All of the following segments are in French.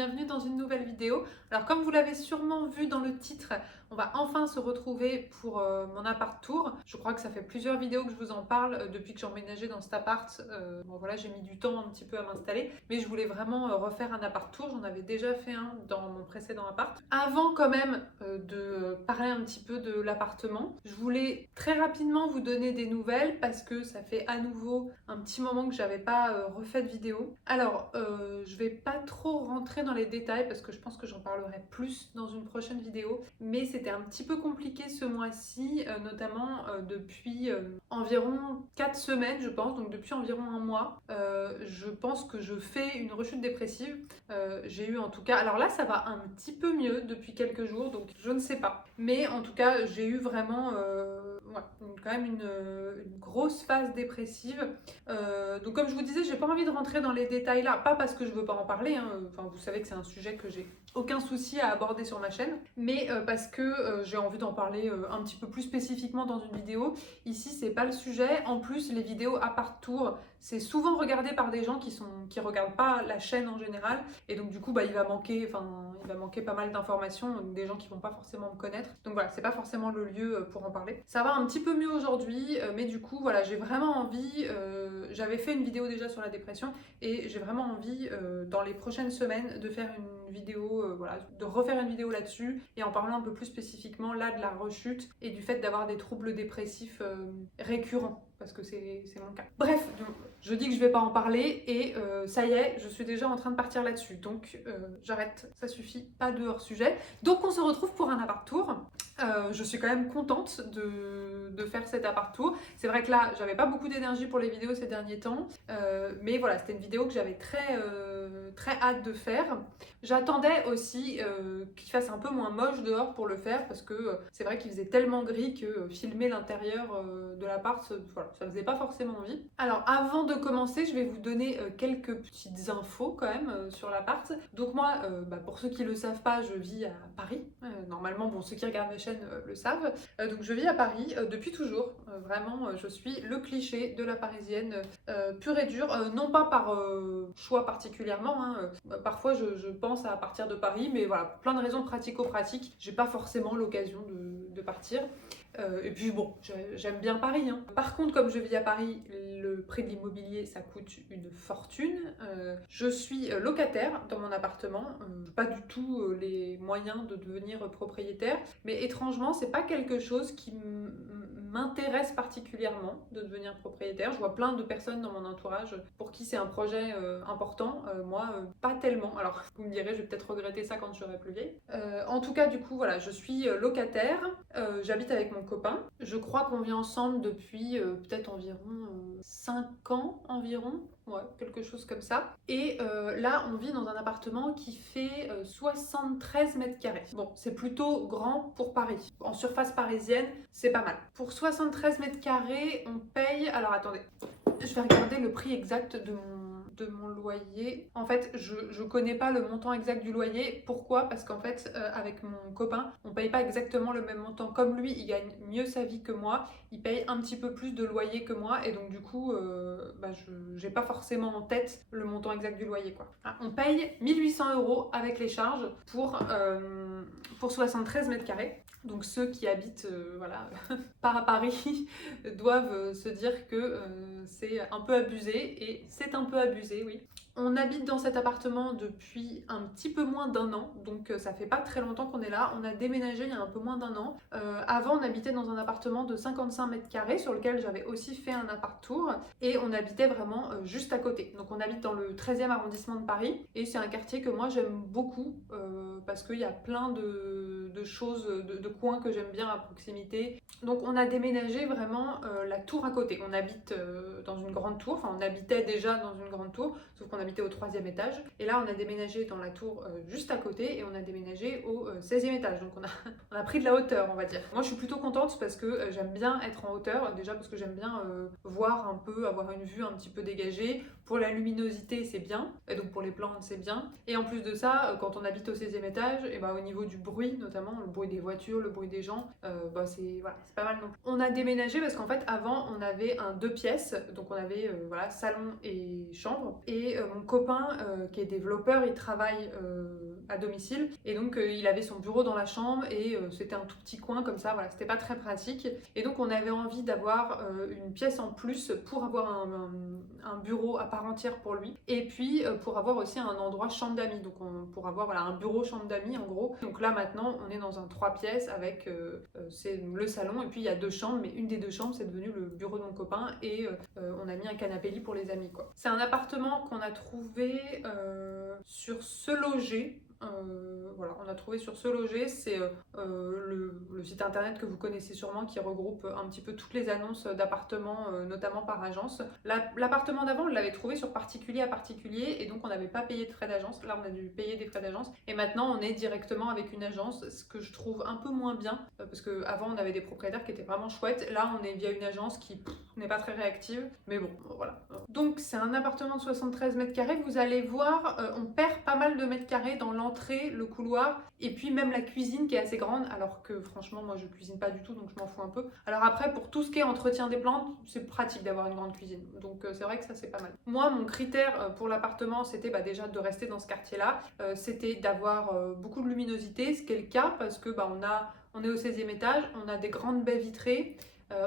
bienvenue dans une nouvelle vidéo. Alors comme vous l'avez sûrement vu dans le titre, on va enfin se retrouver pour mon appart tour. Je crois que ça fait plusieurs vidéos que je vous en parle depuis que j'ai emménagé dans cet appart. Bon voilà, j'ai mis du temps un petit peu à m'installer, mais je voulais vraiment refaire un appart tour. J'en avais déjà fait un dans mon précédent appart. Avant quand même de parler un petit peu de l'appartement, je voulais très rapidement vous donner des nouvelles parce que ça fait à nouveau un petit moment que j'avais pas refait de vidéo. Alors, je vais pas trop rentrer dans les détails parce que je pense que j'en parlerai plus dans une prochaine vidéo, mais c'était un petit peu compliqué ce mois-ci, notamment depuis environ 4 semaines je pense, donc depuis environ un mois. Je pense que je fais une rechute dépressive. J'ai eu en tout cas, alors là ça va un petit peu mieux depuis quelques jours, donc je ne sais pas, mais en tout cas j'ai eu vraiment quand même une grosse phase dépressive. Donc comme je vous disais, j'ai pas envie de rentrer dans les détails là, pas parce que je veux pas en parler, hein. Enfin vous savez que c'est un sujet que j'ai aucun souci à aborder sur ma chaîne, mais parce que j'ai envie d'en parler un petit peu plus spécifiquement dans une vidéo. Ici c'est pas le sujet. En plus les vidéos appart tour, c'est souvent regardé par des gens qui regardent pas la chaîne en général, et donc du coup il va manquer pas mal d'informations, des gens qui vont pas forcément me connaître. Donc voilà, c'est pas forcément le lieu pour en parler. Ça va un petit peu mieux aujourd'hui, mais du coup voilà, j'ai vraiment envie, j'avais fait une vidéo déjà sur la dépression, et j'ai vraiment envie dans les prochaines semaines de faire une vidéo, de refaire une vidéo là-dessus, et en parlant un peu plus spécifiquement là de la rechute et du fait d'avoir des troubles dépressifs récurrents, parce que c'est mon cas. Bref, donc, je dis que je vais pas en parler, et ça y est, je suis déjà en train de partir là-dessus, donc j'arrête, ça suffit, pas de hors-sujet. Donc on se retrouve pour un appart tour. Je suis quand même contente de faire cet appart tour. C'est vrai que là, j'avais pas beaucoup d'énergie pour les vidéos ces derniers temps, mais voilà, c'était une vidéo que j'avais très hâte de faire. J'attendais aussi qu'il fasse un peu moins moche dehors pour le faire, parce que c'est vrai qu'il faisait tellement gris que filmer l'intérieur de l'appart, voilà, ça faisait pas forcément envie. Alors avant de commencer, je vais vous donner quelques petites infos quand même sur l'appart. Donc moi, pour ceux qui le savent pas, je vis à Paris. Normalement, bon, ceux qui regardent mes chaînes le savent. Donc je vis à Paris depuis toujours. Vraiment, je suis le cliché de la parisienne pure et dure. Non pas par choix particulièrement, hein. Parfois je pense à partir de Paris, mais voilà, pour plein de raisons pratico-pratiques, j'ai pas forcément l'occasion de partir. Et puis bon, j'aime bien Paris, hein. Par contre, comme je vis à Paris, le prix de l'immobilier, ça coûte une fortune. Je suis locataire dans mon appartement, pas du tout les moyens de devenir propriétaire, mais étrangement, c'est pas quelque chose qui m'intéresse particulièrement de devenir propriétaire. Je vois plein de personnes dans mon entourage pour qui c'est un projet important. Moi, pas tellement. Alors, vous me direz, je vais peut-être regretter ça quand je serai plus vieille. En tout cas, du coup, voilà, je suis locataire. J'habite avec mon copain. Je crois qu'on vit ensemble depuis peut-être environ 5 ans environ. Ouais, quelque chose comme ça. Et là, on vit dans un appartement qui fait 73 mètres carrés. Bon, c'est plutôt grand pour Paris. En surface parisienne, c'est pas mal. Pour 73 mètres carrés, on paye... Alors attendez, je vais regarder le prix exact de mon loyer. En fait, je connais pas le montant exact du loyer. Pourquoi? Parce qu'en fait, avec mon copain, on paye pas exactement le même montant. Comme lui, il gagne mieux sa vie que moi, il paye un petit peu plus de loyer que moi, et donc du coup, je j'ai pas forcément en tête le montant exact du loyer, quoi. Ah, on paye 1800 € avec les charges pour 73 mètres carrés. Donc ceux qui habitent pas à Paris doivent se dire que c'est un peu abusé, et c'est un peu abusé, oui. On habite dans cet appartement depuis un petit peu moins d'un an, donc ça fait pas très longtemps qu'on est là. On a déménagé il y a un peu moins d'un an. Avant, on habitait dans un appartement de 55 mètres carrés sur lequel j'avais aussi fait un appart tour, et on habitait vraiment juste à côté. Donc on habite dans le 13e arrondissement de Paris, et c'est un quartier que moi j'aime beaucoup parce qu'il y a plein de choses, de coins que j'aime bien à proximité. Donc on a déménagé vraiment la tour à côté. On habite dans une grande tour, enfin on habitait déjà dans une grande tour, sauf qu'on habitait au 3e étage. Et là on a déménagé dans la tour juste à côté, et on a déménagé au 16e étage. Donc on a pris de la hauteur, on va dire. Moi je suis plutôt contente parce que j'aime bien être en hauteur, déjà parce que j'aime bien voir un peu, avoir une vue un petit peu dégagée. Pour la luminosité c'est bien, et donc pour les plantes c'est bien. Et en plus de ça, quand on habite au 16e étage, et au niveau du bruit notamment, notamment, le bruit des voitures, le bruit des gens, c'est pas mal non plus. On a déménagé parce qu'en fait avant on avait un 2 pièces, donc on avait salon et chambre, et mon copain qui est développeur, il travaille à domicile, et donc il avait son bureau dans la chambre, et c'était un tout petit coin comme ça, c'était pas très pratique, et donc on avait envie d'avoir une pièce en plus pour avoir un bureau à part entière pour lui, et puis pour avoir aussi un endroit chambre d'amis, donc pour avoir un bureau chambre d'amis en gros. Donc là maintenant on est dans un 3 pièces avec c'est le salon, et puis il y a 2 chambres, mais une des 2 chambres c'est devenu le bureau de mon copain, et on a mis un canapé lit pour les amis quoi. C'est un appartement qu'on a trouvé sur Se Loger. On a trouvé sur Se Loger, c'est le site internet que vous connaissez sûrement, qui regroupe un petit peu toutes les annonces d'appartements, notamment par agence. L'appartement d'avant, on l'avait trouvé sur particulier à particulier, et donc on n'avait pas payé de frais d'agence. Là on a dû payer des frais d'agence, et maintenant on est directement avec une agence, ce que je trouve un peu moins bien, parce qu'avant on avait des propriétaires qui étaient vraiment chouettes. Là on est via une agence qui n'est pas très réactive, mais bon voilà. Donc c'est un appartement de 73 mètres carrés, vous allez voir, on perd pas mal de mètres carrés dans l'entrée, le couloir, et puis même la cuisine qui est assez grande, alors que franchement moi je cuisine pas du tout, donc je m'en fous un peu. Alors après, pour tout ce qui est entretien des plantes, c'est pratique d'avoir une grande cuisine, donc c'est vrai que ça c'est pas mal. Moi mon critère pour l'appartement, c'était déjà de rester dans ce quartier là, c'était d'avoir beaucoup de luminosité, ce qui est le cas parce que on est au 16e étage, on a des grandes baies vitrées.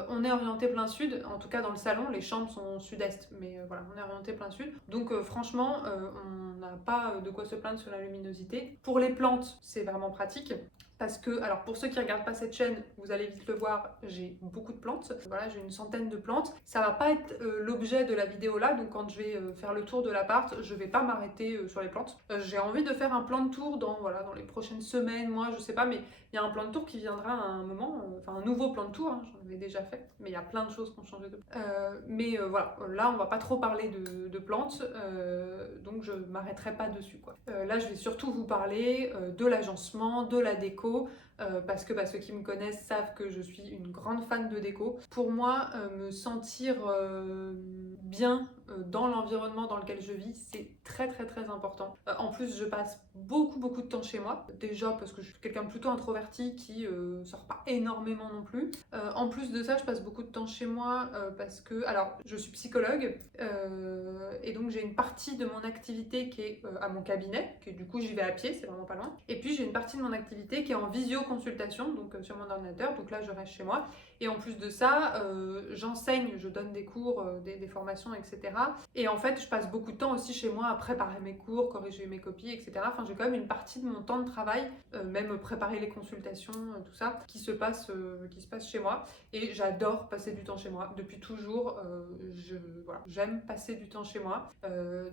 On est orienté plein sud, en tout cas dans le salon, les chambres sont sud-est, mais on est orienté plein sud. Donc franchement, on n'a pas de quoi se plaindre sur la luminosité. Pour les plantes, c'est vraiment pratique. Parce que, alors pour ceux qui ne regardent pas cette chaîne, vous allez vite le voir, j'ai beaucoup de plantes. Voilà, j'ai une centaine de plantes. Ça va pas être l'objet de la vidéo là, donc quand je vais faire le tour de l'appart, je vais pas m'arrêter sur les plantes. J'ai envie de faire un plan de tour dans les prochaines semaines, mois, je sais pas, mais il y a un plan de tour qui viendra à un moment, un nouveau plan de tour, hein, j'en avais déjà fait, mais il y a plein de choses qui ont changé depuis. Là on va pas trop parler de plantes, donc je m'arrêterai pas dessus quoi. Là je vais surtout vous parler de l'agencement, de la déco, parce que ceux qui me connaissent savent que je suis une grande fan de déco. Pour moi, me sentir bien dans l'environnement dans lequel je vis, c'est très très très important. En plus, je passe beaucoup de temps chez moi, déjà parce que je suis quelqu'un plutôt introverti qui sort pas énormément non plus. En plus de ça, je passe beaucoup de temps chez moi parce que, alors, je suis psychologue, et donc j'ai une partie de mon activité qui est à mon cabinet, que du coup j'y vais à pied, c'est vraiment pas loin. Et puis j'ai une partie de mon activité qui est en visioconsultation, donc sur mon ordinateur, donc là je reste chez moi. Et en plus de ça, j'enseigne, je donne des cours, des formations, etc. Et en fait, je passe beaucoup de temps aussi chez moi à préparer mes cours, corriger mes copies, etc. Enfin, j'ai quand même une partie de mon temps de travail, même préparer les consultations, tout ça, qui se passe chez moi. Et j'adore passer du temps chez moi. Depuis toujours, j'aime passer du temps chez moi.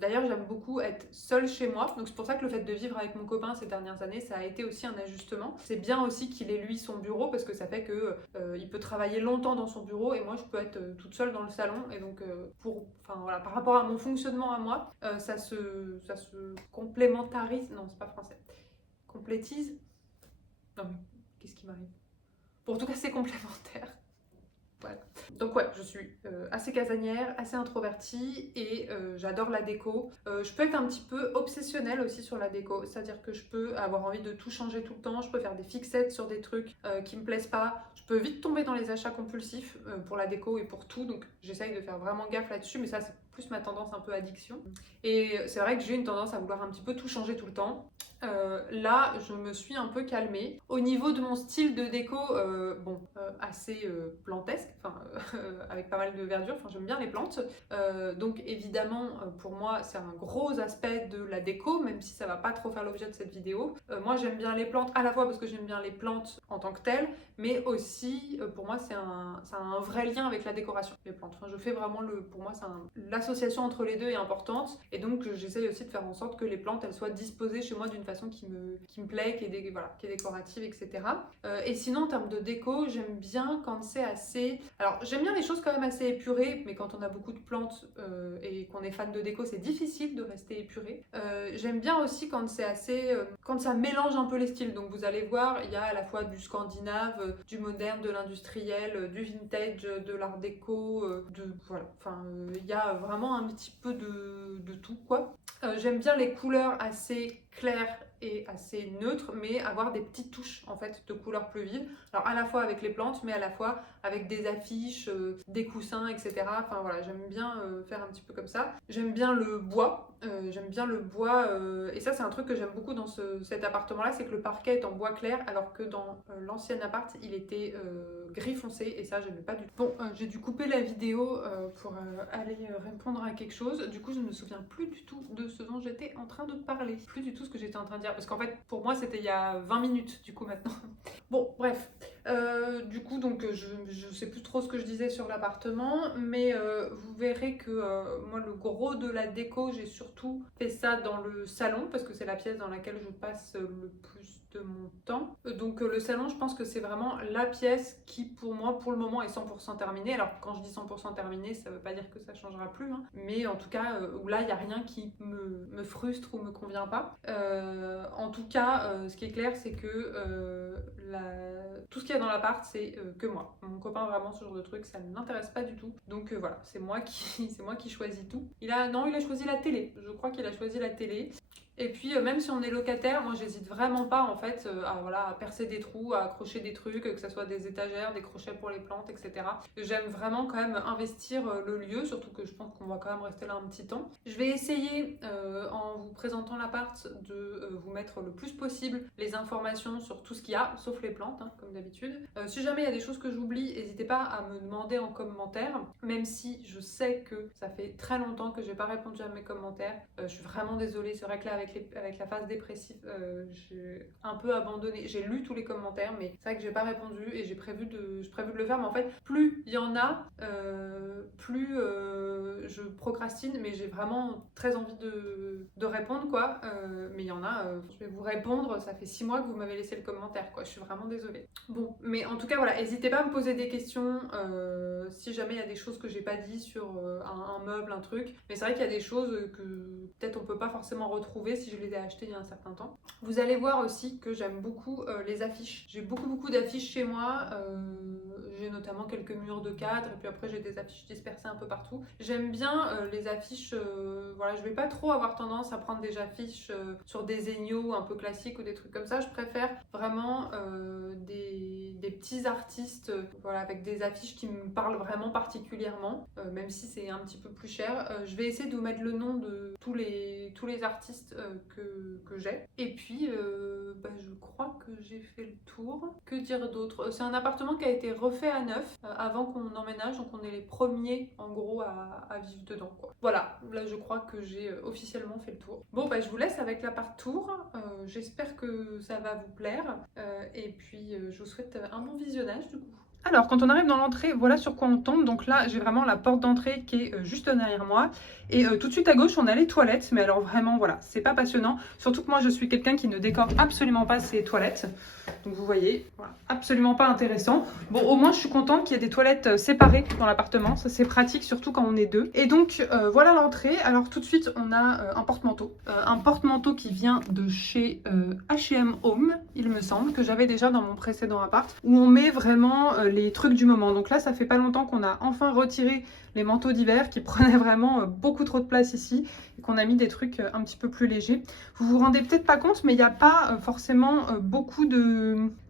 D'ailleurs, j'aime beaucoup être seule chez moi. Donc c'est pour ça que le fait de vivre avec mon copain ces dernières années, ça a été aussi un ajustement. C'est bien aussi qu'il ait lui son bureau, parce que ça fait que il peut travailler longtemps dans son bureau, et moi je peux être toute seule dans le salon. Et donc par rapport à mon fonctionnement à moi, ça se complémentarise. Non, c'est pas français. Complétise. Non mais qu'est-ce qui m'arrive? Bon, en tout cas, c'est complémentaire. Voilà. Donc ouais, je suis assez casanière, assez introvertie, et j'adore la déco. Je peux être un petit peu obsessionnelle aussi sur la déco, c'est-à-dire que je peux avoir envie de tout changer tout le temps, je peux faire des fixettes sur des trucs qui me plaisent pas, je peux vite tomber dans les achats compulsifs pour la déco et pour tout, donc j'essaye de faire vraiment gaffe là-dessus, mais ça c'est plus ma tendance un peu addiction. Et c'est vrai que j'ai une tendance à vouloir un petit peu tout changer tout le temps. Là, je me suis un peu calmée. Au niveau de mon style de déco, assez plantesque, avec pas mal de verdure, j'aime bien les plantes. Donc évidemment, pour moi, c'est un gros aspect de la déco, même si ça va pas trop faire l'objet de cette vidéo. Moi, j'aime bien les plantes, à la fois parce que j'aime bien les plantes en tant que telles, mais aussi, pour moi, ça a un vrai lien avec la décoration, les plantes. Je fais vraiment pour moi, l'association entre les deux est importante, et donc j'essaye aussi de faire en sorte que les plantes, elles soient disposées chez moi d'une façon qui me plaît, qui est décorative, etc. Et sinon, en termes de déco, j'aime bien quand c'est assez... Alors, j'aime bien les choses quand même assez épurées, mais quand on a beaucoup de plantes et qu'on est fan de déco, c'est difficile de rester épuré. J'aime bien aussi quand c'est assez... quand ça mélange un peu les styles. Donc, vous allez voir, il y a à la fois du scandinave, du moderne, de l'industriel, du vintage, de l'art déco, il y a vraiment un petit peu de tout, quoi. J'aime bien les couleurs assez claires et assez neutre, mais avoir des petites touches en fait de couleurs plus vives. Alors à la fois avec les plantes, mais à la fois avec des affiches, des coussins, etc. Enfin voilà, j'aime bien faire un petit peu comme ça. J'aime bien le bois. Et ça c'est un truc que j'aime beaucoup dans cet appartement-là, c'est que le parquet est en bois clair, alors que dans l'ancien appart, il était gris foncé, et ça j'aimais pas du tout. Bon, j'ai dû couper la vidéo pour aller répondre à quelque chose. Du coup, je ne me souviens plus du tout de ce dont j'étais en train de parler. Plus du tout ce que j'étais en train de dire, parce qu'en fait, pour moi, c'était il y a 20 minutes, du coup, maintenant. Bon, bref. Du coup, donc, je sais plus trop ce que je disais sur l'appartement, mais vous verrez que moi, le gros de la déco, j'ai surtout fait ça dans le salon, parce que c'est la pièce dans laquelle je passe le plus de mon temps. Donc le salon, je pense que c'est vraiment la pièce qui pour moi pour le moment est 100% terminée. Alors quand je dis 100% terminée, ça veut pas dire que ça changera plus, hein. Mais en tout cas où là il n'y a rien qui me frustre ou me convient pas. En tout cas ce qui est clair c'est que tout ce qu'il y a dans l'appart c'est que moi. Mon copain vraiment ce genre de truc ça ne l'intéresse pas du tout. Donc voilà, c'est moi qui choisis tout. Il a choisi la télé. Je crois qu'il a choisi la télé. Et puis même si on est locataire, moi j'hésite vraiment pas en fait à percer des trous, à accrocher des trucs, que ce soit des étagères, des crochets pour les plantes, etc. J'aime vraiment quand même investir le lieu, surtout que je pense qu'on va quand même rester là un petit temps. Je vais essayer en vous présentant l'appart de vous mettre le plus possible les informations sur tout ce qu'il y a, sauf les plantes, hein, comme d'habitude. Si jamais il y a des choses que j'oublie, n'hésitez pas à me demander en commentaire, même si je sais que ça fait très longtemps que j'ai pas répondu à mes commentaires. Je suis vraiment désolée, c'est vrai que là avec la phase dépressive, j'ai un peu abandonné. J'ai lu tous les commentaires, mais c'est vrai que j'ai pas répondu et j'ai prévu de le faire. Mais en fait, plus il y en a, plus je procrastine, mais j'ai vraiment très envie de répondre, quoi. Mais il y en a, je vais vous répondre, ça fait 6 mois que vous m'avez laissé le commentaire, quoi. Je suis vraiment désolée. Bon, mais en tout cas, voilà, n'hésitez pas à me poser des questions si jamais il y a des choses que j'ai pas dit sur un meuble, un truc. Mais c'est vrai qu'il y a des choses que peut-être on peut pas forcément retrouver si je les ai achetées il y a un certain temps. Vous allez voir aussi que j'aime beaucoup les affiches. J'ai beaucoup d'affiches chez moi. J'ai notamment quelques murs de cadre et puis après j'ai des affiches dispersées un peu partout. J'aime bien les affiches, voilà, je vais pas trop avoir tendance à prendre des affiches sur des Zegno un peu classiques ou des trucs comme ça. Je préfère vraiment des petits artistes, voilà, avec des affiches qui me parlent vraiment particulièrement, même si c'est un petit peu plus cher. Je vais essayer de vous mettre le nom de tous les artistes que j'ai. Et puis, je crois que j'ai fait le tour. Que dire d'autre? C'est un appartement qui a été refait à neuf avant qu'on emménage, donc on est les premiers en gros à vivre dedans, quoi. Voilà, là je crois que j'ai officiellement fait le tour. Bon, je vous laisse avec l'appart tour. J'espère que ça va vous plaire. Et puis, je vous souhaite un bon visionnage du coup. Alors, quand on arrive dans l'entrée, voilà sur quoi on tombe. Donc là, j'ai vraiment la porte d'entrée qui est juste derrière moi. Et tout de suite à gauche, on a les toilettes. Mais alors vraiment, voilà, c'est pas passionnant. Surtout que moi, je suis quelqu'un qui ne décore absolument pas ses toilettes. Donc vous voyez, voilà, absolument pas intéressant. Bon, au moins, je suis contente qu'il y ait des toilettes séparées dans l'appartement. Ça, c'est pratique, surtout quand on est deux. Et donc, voilà l'entrée. Alors tout de suite, on a un porte-manteau. Un porte-manteau qui vient de chez H&M Home, il me semble, que j'avais déjà dans mon précédent appart, où on met vraiment les trucs du moment. Donc là, ça fait pas longtemps qu'on a enfin retiré les manteaux d'hiver qui prenaient vraiment beaucoup trop de place ici et qu'on a mis des trucs un petit peu plus légers. Vous vous rendez peut-être pas compte, mais il n'y a pas forcément beaucoup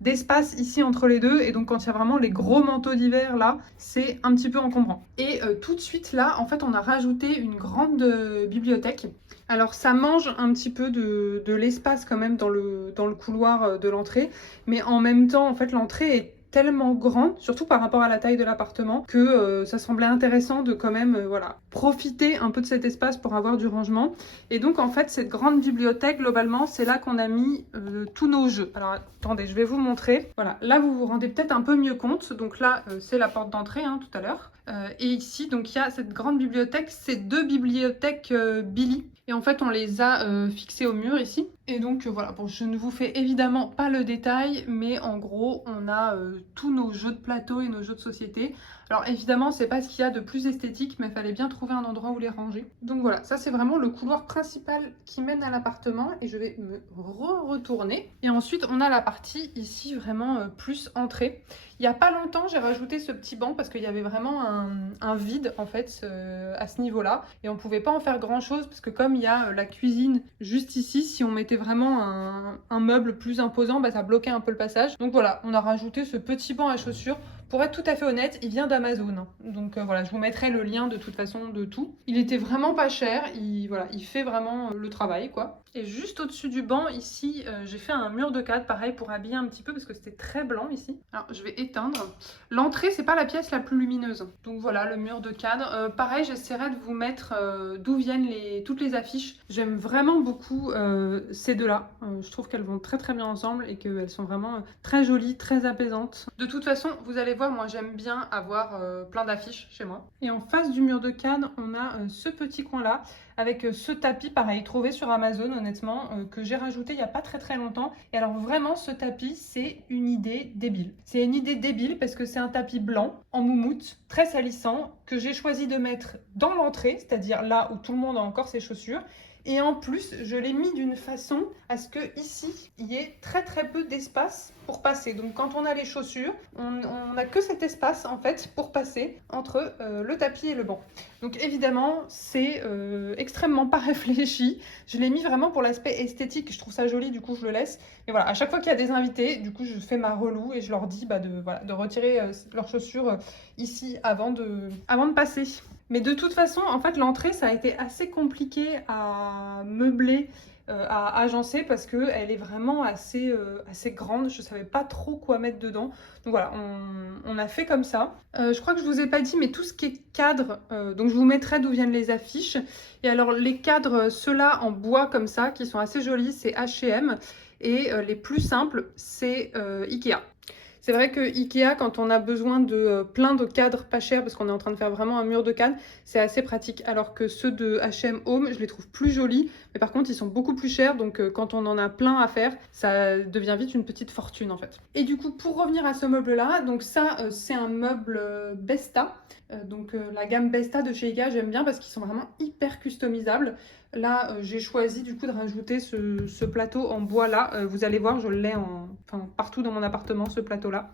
d'espace ici entre les deux, et donc quand il y a vraiment les gros manteaux d'hiver là, c'est un petit peu encombrant. Et tout de suite là, en fait, on a rajouté une grande bibliothèque. Alors ça mange un petit peu de l'espace quand même dans le couloir de l'entrée, mais en même temps, en fait, l'entrée est tellement grande, surtout par rapport à la taille de l'appartement, que ça semblait intéressant de quand même voilà, profiter un peu de cet espace pour avoir du rangement. Et donc en fait cette grande bibliothèque, globalement c'est là qu'on a mis tous nos jeux. Alors attendez, je vais vous montrer. Voilà, là vous vous rendez peut-être un peu mieux compte. Donc là c'est la porte d'entrée hein, tout à l'heure. Et ici donc il y a cette grande bibliothèque, c'est 2 bibliothèques Billy. Et en fait, on les a fixés au mur ici. Et donc voilà, bon, je ne vous fais évidemment pas le détail, mais en gros, on a tous nos jeux de plateau et nos jeux de société. Alors évidemment, c'est pas ce qu'il y a de plus esthétique, mais il fallait bien trouver un endroit où les ranger. Donc voilà, ça c'est vraiment le couloir principal qui mène à l'appartement. Et je vais me retourner. Et ensuite, on a la partie ici vraiment plus entrée. Il n'y a pas longtemps, j'ai rajouté ce petit banc parce qu'il y avait vraiment un vide en fait à ce niveau-là. Et on ne pouvait pas en faire grand-chose parce que comme il y a la cuisine juste ici, si on mettait vraiment un meuble plus imposant, ça bloquait un peu le passage. Donc voilà, on a rajouté ce petit banc à chaussures. Pour être tout à fait honnête, il vient d'Amazon. Donc voilà, je vous mettrai le lien de toute façon de tout. Il était vraiment pas cher, il fait vraiment le travail quoi. Et juste au-dessus du banc, ici, j'ai fait un mur de cadre, pareil, pour habiller un petit peu, parce que c'était très blanc ici. Alors, je vais éteindre. L'entrée, c'est pas la pièce la plus lumineuse. Donc voilà, le mur de cadre. Pareil, j'essaierai de vous mettre d'où viennent toutes les affiches. J'aime vraiment beaucoup ces deux-là. Je trouve qu'elles vont très très bien ensemble et qu'elles sont vraiment très jolies, très apaisantes. De toute façon, vous allez voir, moi j'aime bien avoir plein d'affiches chez moi. Et en face du mur de cadre, on a ce petit coin-là, avec ce tapis, pareil, trouvé sur Amazon, honnêtement, que j'ai rajouté il n'y a pas très très longtemps. Et alors vraiment, ce tapis, c'est une idée débile. C'est une idée débile parce que c'est un tapis blanc, en moumoute, très salissant, que j'ai choisi de mettre dans l'entrée, c'est-à-dire là où tout le monde a encore ses chaussures. Et en plus, je l'ai mis d'une façon à ce que ici, il y ait très très peu d'espace pour passer. Donc quand on a les chaussures, on n'a que cet espace en fait pour passer entre le tapis et le banc. Donc évidemment, c'est extrêmement pas réfléchi. Je l'ai mis vraiment pour l'aspect esthétique. Je trouve ça joli, du coup je le laisse. Et voilà, à chaque fois qu'il y a des invités, du coup je fais ma reloue et je leur dis de retirer leurs chaussures ici avant de passer. Mais de toute façon, en fait, l'entrée, ça a été assez compliqué à meubler, à agencer parce qu'elle est vraiment assez grande. Je ne savais pas trop quoi mettre dedans. Donc voilà, on a fait comme ça. Je crois que je ne vous ai pas dit, mais tout ce qui est cadre, donc je vous mettrai d'où viennent les affiches. Et alors, les cadres, ceux-là en bois comme ça, qui sont assez jolis, c'est H&M. Et les plus simples, c'est Ikea. C'est vrai que Ikea, quand on a besoin de plein de cadres pas chers, parce qu'on est en train de faire vraiment un mur de cadres, c'est assez pratique. Alors que ceux de H&M Home, je les trouve plus jolis, mais par contre, ils sont beaucoup plus chers. Donc quand on en a plein à faire, ça devient vite une petite fortune en fait. Et du coup, pour revenir à ce meuble-là, donc ça, c'est un meuble Besta. Donc la gamme Besta de chez Ikea, j'aime bien parce qu'ils sont vraiment hyper customisables. Là, j'ai choisi du coup de rajouter ce plateau en bois là. Vous allez voir, je l'ai partout dans mon appartement, ce plateau-là.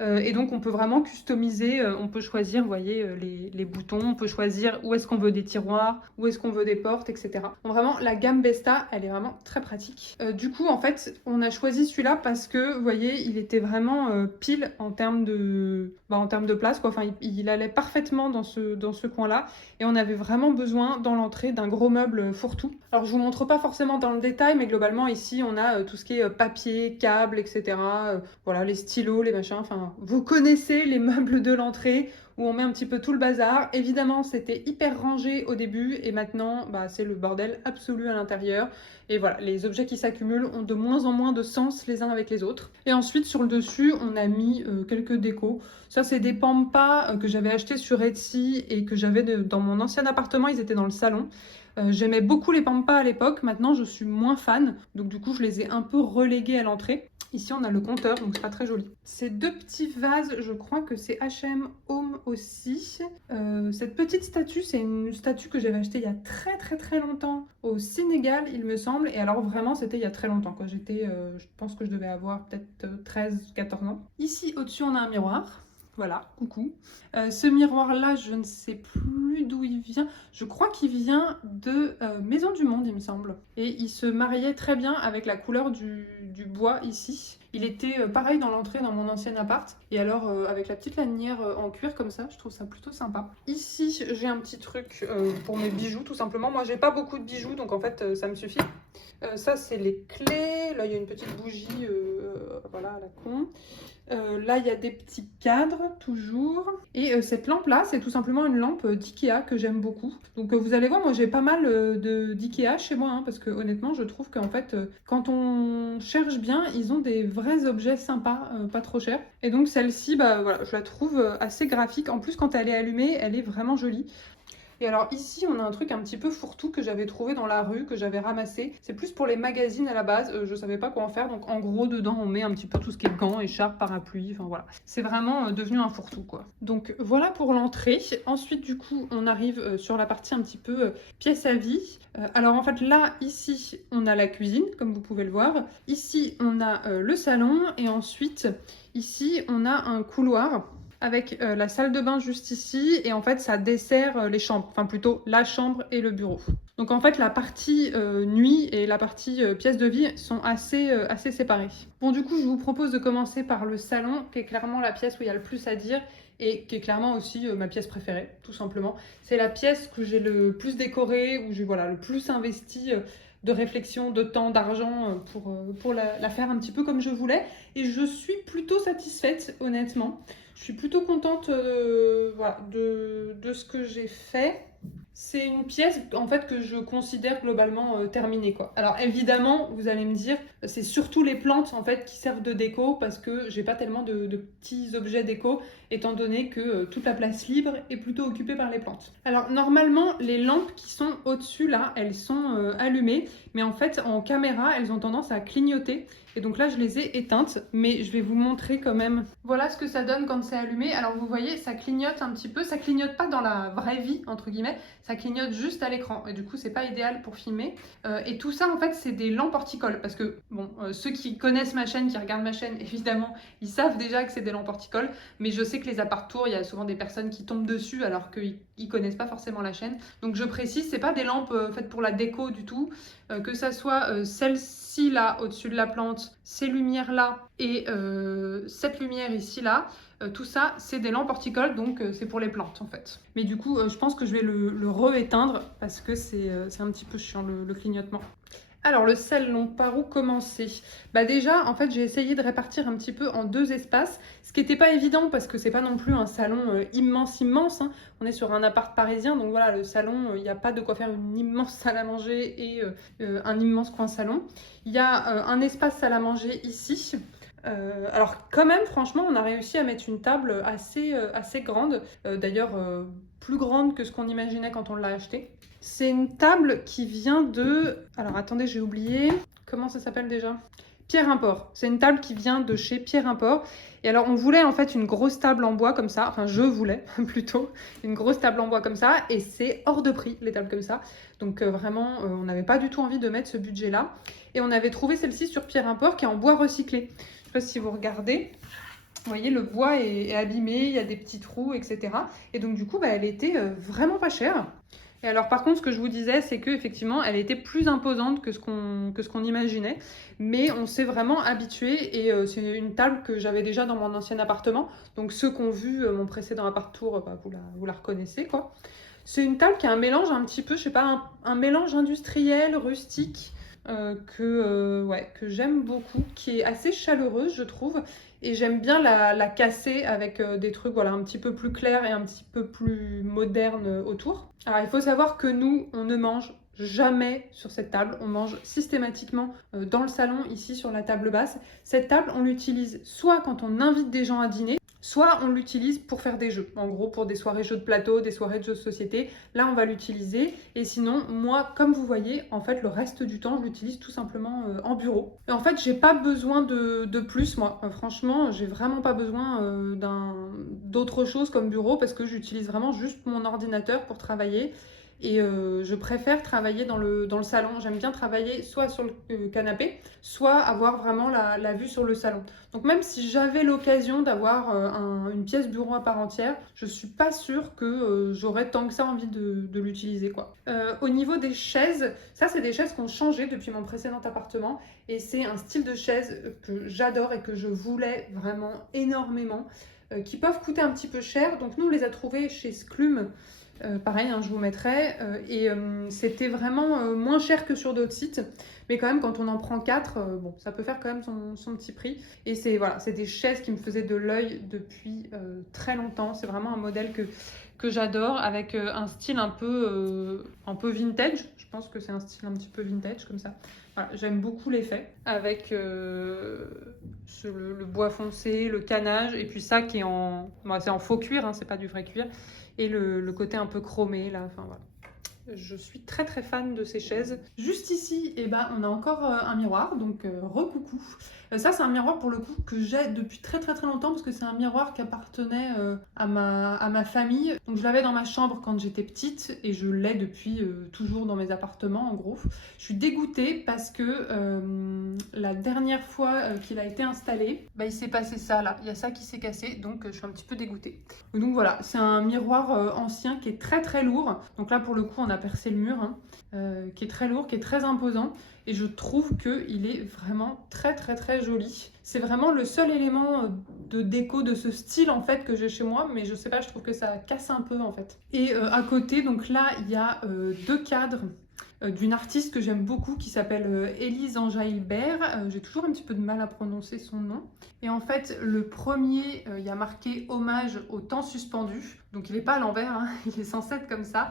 Et donc, on peut vraiment customiser. On peut choisir, vous voyez, les boutons. On peut choisir où est-ce qu'on veut des tiroirs, où est-ce qu'on veut des portes, etc. Donc, vraiment, la gamme Besta, elle est vraiment très pratique. Du coup, en fait, on a choisi celui-là parce que, vous voyez, il était vraiment pile en termes de place, quoi. Enfin, il allait parfaitement dans ce coin-là. Et on avait vraiment besoin, dans l'entrée, d'un gros meuble fourre-tout. Alors, je vous montre pas forcément dans le détail, mais globalement, ici, on a tout ce qui est papier, câbles, etc. Voilà, les stylos, les machins, enfin, vous connaissez les meubles de l'entrée où on met un petit peu tout le bazar. Évidemment, c'était hyper rangé au début et maintenant, c'est le bordel absolu à l'intérieur. Et voilà, les objets qui s'accumulent ont de moins en moins de sens les uns avec les autres. Et ensuite, sur le dessus, on a mis quelques décos. Ça, c'est des pampas que j'avais achetés sur Etsy et que j'avais dans mon ancien appartement. Ils étaient dans le salon. J'aimais beaucoup les pampas à l'époque. Maintenant, je suis moins fan. Donc, du coup, je les ai un peu relégués à l'entrée. Ici, on a le compteur, donc c'est pas très joli. Ces deux petits vases, je crois que c'est H&M Home aussi. Cette petite statue, c'est une statue que j'avais achetée il y a très très très longtemps au Sénégal, il me semble. Et alors vraiment, c'était il y a très longtemps. Quand j'étais, je pense que je devais avoir peut-être 13-14 ans. Ici, au-dessus, on a un miroir. Voilà, coucou. Ce miroir-là, je ne sais plus d'où il vient. Je crois qu'il vient de Maison du Monde, il me semble. Et il se mariait très bien avec la couleur du bois ici. Il était pareil dans l'entrée dans mon ancien appart. Et alors, avec la petite lanière en cuir comme ça, je trouve ça plutôt sympa. Ici, j'ai un petit truc pour mes bijoux, tout simplement. Moi, j'ai pas beaucoup de bijoux, donc en fait, ça me suffit. Ça, c'est les clés. Là, il y a une petite bougie, voilà, à la con. Là, il y a des petits cadres, toujours. Et cette lampe-là, c'est tout simplement une lampe d'Ikea que j'aime beaucoup. Donc, vous allez voir, moi, j'ai pas mal d'Ikea chez moi, hein, parce que honnêtement, je trouve qu'en fait, quand on cherche bien, ils ont des vrais objets sympas, pas trop chers. Et donc, celle-ci, voilà, je la trouve assez graphique. En plus, quand elle est allumée, elle est vraiment jolie. Et alors ici, on a un truc un petit peu fourre-tout que j'avais trouvé dans la rue, que j'avais ramassé. C'est plus pour les magazines à la base, je savais pas quoi en faire. Donc en gros, dedans, on met un petit peu tout ce qui est gants, écharpes, parapluies, enfin voilà. C'est vraiment devenu un fourre-tout, quoi. Donc voilà pour l'entrée. Ensuite, du coup, on arrive sur la partie un petit peu pièce à vie. Alors en fait, là, ici, on a la cuisine, comme vous pouvez le voir. Ici, on a le salon. Et ensuite, ici, on a un couloir. avec la salle de bain juste ici et en fait ça dessert les chambres, enfin plutôt la chambre et le bureau. Donc en fait la partie nuit et la partie pièce de vie sont assez séparées. Bon du coup je vous propose de commencer par le salon qui est clairement la pièce où il y a le plus à dire et qui est clairement aussi ma pièce préférée tout simplement. C'est la pièce que j'ai le plus décorée, où j'ai le plus investi de réflexion, de temps, d'argent pour la faire un petit peu comme je voulais. Et je suis plutôt satisfaite, honnêtement. Je suis plutôt contente de ce que j'ai fait. C'est une pièce en fait que je considère globalement terminée quoi. Alors évidemment, vous allez me dire, c'est surtout les plantes en fait qui servent de déco parce que j'ai pas tellement de petits objets déco étant donné que toute la place libre est plutôt occupée par les plantes. Alors normalement, les lampes qui sont au-dessus là, elles sont allumées, mais en fait en caméra, elles ont tendance à clignoter. Et donc là, je les ai éteintes, mais je vais vous montrer quand même. Voilà ce que ça donne quand c'est allumé. Alors vous voyez, ça clignote un petit peu. Ça clignote pas dans la vraie vie, entre guillemets. Ça clignote juste à l'écran. Et du coup, c'est pas idéal pour filmer. Et tout ça, en fait, c'est des lampes horticoles. Parce que, bon, ceux qui connaissent ma chaîne, qui regardent ma chaîne, évidemment, ils savent déjà que c'est des lampes horticoles. Mais je sais que les appart-tours, il y a souvent des personnes qui tombent dessus alors qu'ils connaissent pas forcément la chaîne. Donc je précise, c'est pas des lampes faites pour la déco du tout. Que ça soit celle-ci là au-dessus de la plante, ces lumières là et cette lumière ici là, tout ça c'est des lampes horticoles, donc c'est pour les plantes en fait. Mais du coup je pense que je vais le re-éteindre parce que c'est un petit peu chiant le clignotement. Alors le salon, par où commencer? Bah déjà, en fait, j'ai essayé de répartir un petit peu en deux espaces, ce qui n'était pas évident parce que c'est pas non plus un salon immense, hein. On est sur un appart parisien, donc voilà, le salon, il n'y a pas de quoi faire une immense salle à manger et un immense coin salon. Il y a un espace salle à manger ici. Alors quand même, franchement, on a réussi à mettre une table assez grande, d'ailleurs plus grande que ce qu'on imaginait quand on l'a acheté. C'est une table qui vient de... Alors attendez, j'ai oublié. Comment ça s'appelle déjà? Pierre Import. C'est une table qui vient de chez Pierre Import. Et alors on voulait en fait une grosse table en bois comme ça. Enfin je voulais plutôt une grosse table en bois comme ça. Et c'est hors de prix les tables comme ça. Donc vraiment on n'avait pas du tout envie de mettre ce budget là. Et on avait trouvé celle-ci sur Pierre Import qui est en bois recyclé. Je ne sais pas si vous regardez. Vous voyez, le bois est abîmé, il y a des petits trous, etc. Et donc du coup, elle était vraiment pas chère. Et alors par contre, ce que je vous disais, c'est qu'effectivement, elle était plus imposante que ce qu'on imaginait. Mais on s'est vraiment habitué et c'est une table que j'avais déjà dans mon ancien appartement. Donc ceux qui ont vu mon précédent appart-tour, vous la reconnaissez quoi. C'est une table qui a un mélange un petit peu, je sais pas, un mélange industriel, rustique, que j'aime beaucoup, qui est assez chaleureuse je trouve. Et j'aime bien la casser avec des trucs un petit peu plus clairs et un petit peu plus modernes autour. Alors il faut savoir que nous, on ne mange jamais sur cette table. On mange systématiquement dans le salon, ici sur la table basse. Cette table, on l'utilise soit quand on invite des gens à dîner, soit on l'utilise pour faire des jeux, en gros pour des soirées jeux de plateau, des soirées de jeux de société. Là, on va l'utiliser. Et sinon, moi, comme vous voyez, en fait, le reste du temps, je l'utilise tout simplement en bureau. Et en fait, j'ai pas besoin de plus, moi. Franchement, j'ai vraiment pas besoin d'autre chose comme bureau parce que j'utilise vraiment juste mon ordinateur pour travailler. Et je préfère travailler dans le salon. J'aime bien travailler soit sur le canapé, soit avoir vraiment la vue sur le salon. Donc même si j'avais l'occasion d'avoir une pièce bureau à part entière, je suis pas sûre que j'aurais tant que ça envie de l'utiliser quoi. Au niveau des chaises, ça c'est des chaises qui ont changé depuis mon précédent appartement et c'est un style de chaise que j'adore et que je voulais vraiment énormément, qui peuvent coûter un petit peu cher. Donc nous on les a trouvés chez Sclum. Pareil, hein, je vous mettrai. C'était vraiment moins cher que sur d'autres sites. Mais quand même, quand on en prend 4, bon, ça peut faire quand même son petit prix. Et c'est des chaises qui me faisaient de l'œil depuis très longtemps. C'est vraiment un modèle que j'adore, avec un style un peu vintage. Je pense que c'est un style un petit peu vintage comme ça. Voilà, j'aime beaucoup l'effet avec le bois foncé, le canage, et puis ça qui est c'est en faux cuir, hein, c'est pas du vrai cuir. Et le côté un peu chromé là, enfin voilà. Je suis très très fan de ces chaises. Juste ici, eh ben, on a encore un miroir, donc recoucou. Ça, c'est un miroir pour le coup que j'ai depuis très très très longtemps parce que c'est un miroir qui appartenait à ma famille. Donc je l'avais dans ma chambre quand j'étais petite et je l'ai depuis toujours dans mes appartements en gros. Je suis dégoûtée parce que la dernière fois qu'il a été installé, bah, il s'est passé ça là. Il y a ça qui s'est cassé, donc je suis un petit peu dégoûtée. Donc voilà, c'est un miroir ancien qui est très très lourd. Donc là pour le coup on a percé le mur, hein, qui est très lourd, qui est très imposant. Et je trouve qu'il est vraiment très très très joli. C'est vraiment le seul élément de déco de ce style en fait que j'ai chez moi, mais je sais pas, je trouve que ça casse un peu en fait. Et à côté, donc là il y a deux cadres d'une artiste que j'aime beaucoup qui s'appelle Élise Anja-Hilbert. J'ai toujours un petit peu de mal à prononcer son nom. Et en fait, le premier, il y a marqué hommage au temps suspendu. Donc il n'est pas à l'envers, hein, il est censé être comme ça.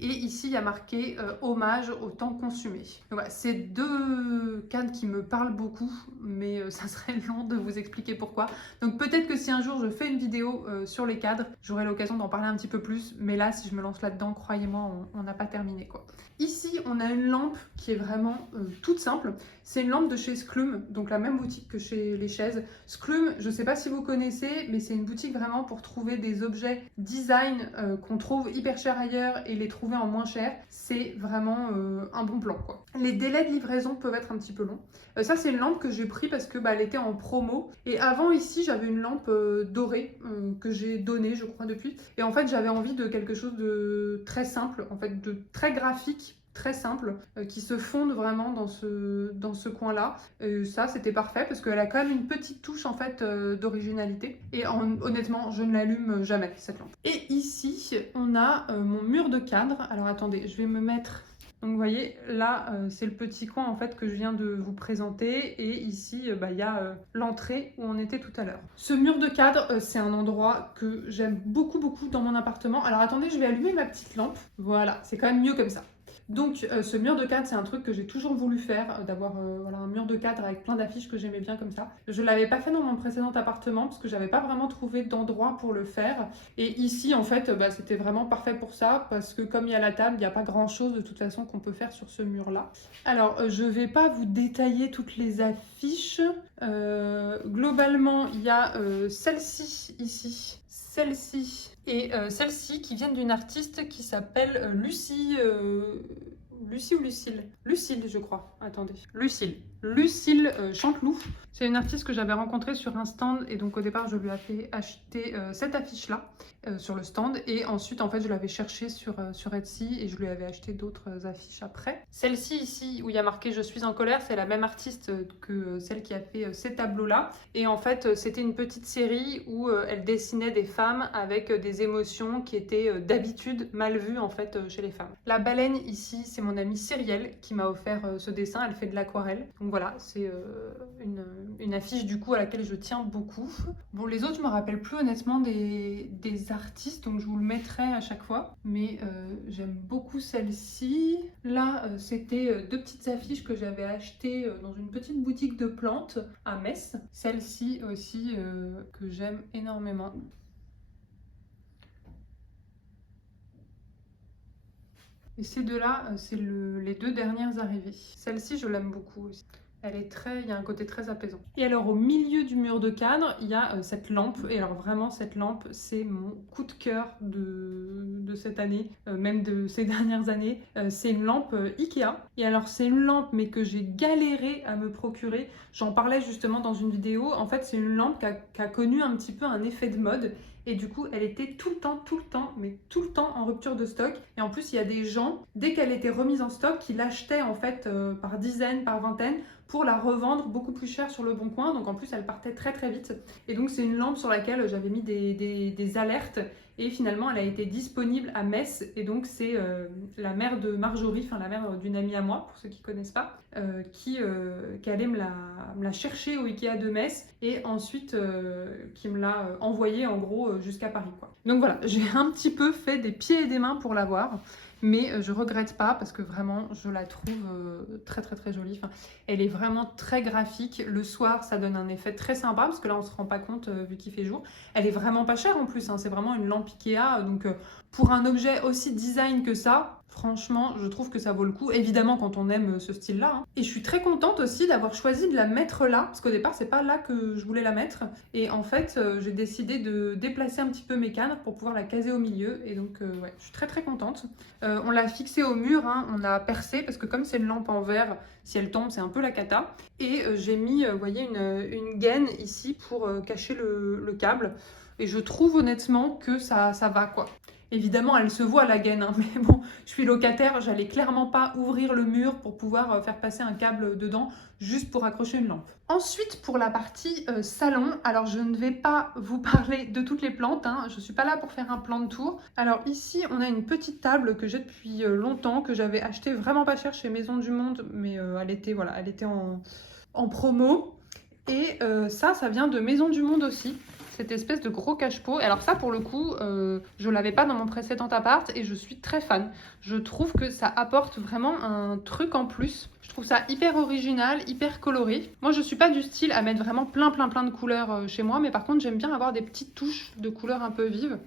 Et ici, il y a marqué hommage au temps consumé. Donc voilà, c'est deux cadres qui me parlent beaucoup, mais ça serait long de vous expliquer pourquoi. Donc peut-être que si un jour je fais une vidéo sur les cadres, j'aurai l'occasion d'en parler un petit peu plus. Mais là, si je me lance là-dedans, croyez-moi, on n'a pas terminé quoi. Ici, on a une lampe qui est vraiment toute simple. C'est une lampe de chez Sclum, donc la même boutique que chez les chaises. Sclum, je ne sais pas si vous connaissez, mais c'est une boutique vraiment pour trouver des objets design qu'on trouve hyper cher ailleurs et les trouver en moins cher. C'est vraiment un bon plan, quoi. Les délais de livraison peuvent être un petit peu longs. Ça, c'est une lampe que j'ai pris parce que elle était en promo. Et avant, ici, j'avais une lampe dorée que j'ai donnée, je crois, depuis. Et en fait, j'avais envie de quelque chose de très simple, en fait, de très graphique, très simple, qui se fonde vraiment dans ce coin-là. Ça, c'était parfait parce qu'elle a quand même une petite touche en fait d'originalité. Et honnêtement, je ne l'allume jamais, cette lampe. Et ici, on a mon mur de cadre. Alors attendez, je vais me mettre... Donc vous voyez, là, c'est le petit coin en fait que je viens de vous présenter. Et ici, il y a l'entrée où on était tout à l'heure. Ce mur de cadre, c'est un endroit que j'aime beaucoup, beaucoup dans mon appartement. Alors attendez, je vais allumer ma petite lampe. Voilà, c'est quand même mieux comme ça. Donc ce mur de cadre, c'est un truc que j'ai toujours voulu faire, d'avoir voilà, un mur de cadre avec plein d'affiches que j'aimais bien comme ça. Je ne l'avais pas fait dans mon précédent appartement parce que j'avais pas vraiment trouvé d'endroit pour le faire. Et ici, en fait, c'était vraiment parfait pour ça parce que comme il y a la table, il n'y a pas grand-chose de toute façon qu'on peut faire sur ce mur-là. Alors, je vais pas vous détailler toutes les affiches. Globalement, il y a celle-ci ici. Celle-ci et celle-ci qui viennent d'une artiste qui s'appelle Lucie. Lucie ou Lucille? Lucille, je crois. Attendez. Lucille. Lucille Chanteloup. C'est une artiste que j'avais rencontrée sur un stand et donc au départ je lui ai fait acheter cette affiche-là sur le stand et ensuite en fait je l'avais cherchée sur Etsy et je lui avais acheté d'autres affiches après. Celle-ci ici où il y a marqué Je suis en colère, c'est la même artiste que celle qui a fait ces tableaux-là et en fait c'était une petite série où elle dessinait des femmes avec des émotions qui étaient d'habitude mal vues en fait chez les femmes. La baleine ici c'est mon amie Cyrielle qui m'a offert ce dessin, elle fait de l'aquarelle. Donc voilà, c'est une affiche du coup à laquelle je tiens beaucoup. Bon, les autres, je me rappelle plus honnêtement des artistes, donc je vous le mettrai à chaque fois. Mais j'aime beaucoup celle-ci. Là, c'était deux petites affiches que j'avais achetées dans une petite boutique de plantes à Metz. Celle-ci aussi que j'aime énormément. Et ces deux-là, c'est les deux dernières arrivées. Celle-ci, je l'aime beaucoup aussi. Il y a un côté très apaisant. Et alors au milieu du mur de cadre, il y a cette lampe. Et alors vraiment cette lampe, c'est mon coup de cœur de cette année, même de ces dernières années. C'est une lampe Ikea. Et alors c'est une lampe mais que j'ai galéré à me procurer. J'en parlais justement dans une vidéo. En fait c'est une lampe qui a connu un petit peu un effet de mode. Et du coup, elle était tout le temps en rupture de stock. Et en plus, il y a des gens, dès qu'elle était remise en stock, qui l'achetaient en fait par dizaines, par vingtaines, pour la revendre beaucoup plus cher sur le bon coin. Donc en plus, elle partait très très vite. Et donc c'est une lampe sur laquelle j'avais mis des alertes. Et finalement, elle a été disponible à Metz. Et donc c'est la mère de Marjorie, enfin la mère d'une amie à moi, pour ceux qui ne connaissent pas, qui allait me la chercher au Ikea de Metz. Et ensuite, qui me l'a envoyée en gros jusqu'à Paris, quoi. Donc voilà, j'ai un petit peu fait des pieds et des mains pour l'avoir. Mais je regrette pas parce que vraiment je la trouve très très très jolie. Enfin, elle est vraiment très graphique. Le soir ça donne un effet très sympa parce que là on se rend pas compte vu qu'il fait jour. Elle est vraiment pas chère en plus, hein. C'est vraiment une lampe Ikea. Donc pour un objet aussi design que ça, Franchement, je trouve que ça vaut le coup, évidemment quand on aime ce style-là. Hein. Et je suis très contente aussi d'avoir choisi de la mettre là, parce qu'au départ, c'est pas là que je voulais la mettre. Et en fait, j'ai décidé de déplacer un petit peu mes cadres pour pouvoir la caser au milieu. Et donc, ouais, je suis très très contente. On l'a fixée au mur, hein, on a percé, parce que comme c'est une lampe en verre, si elle tombe, c'est un peu la cata. Et j'ai mis, vous voyez, une gaine ici pour cacher le câble. Et je trouve honnêtement que ça va, quoi. Évidemment, elle se voit la gaine, hein, mais bon, je suis locataire, j'allais clairement pas ouvrir le mur pour pouvoir faire passer un câble dedans, juste pour accrocher une lampe. Ensuite, pour la partie salon, alors je ne vais pas vous parler de toutes les plantes, hein, je suis pas là pour faire un plan de tour. Alors ici, on a une petite table que j'ai depuis longtemps, que j'avais achetée vraiment pas cher chez Maison du Monde, mais elle était, voilà, elle était en promo. Et ça vient de Maison du Monde aussi. Cette espèce de gros cache-pot. Alors ça, pour le coup, je l'avais pas dans mon précédent appart et je suis très fan. Je trouve que ça apporte vraiment un truc en plus. Je trouve ça hyper original, hyper coloré. Moi, je suis pas du style à mettre vraiment plein de couleurs chez moi, mais par contre, j'aime bien avoir des petites touches de couleurs un peu vives.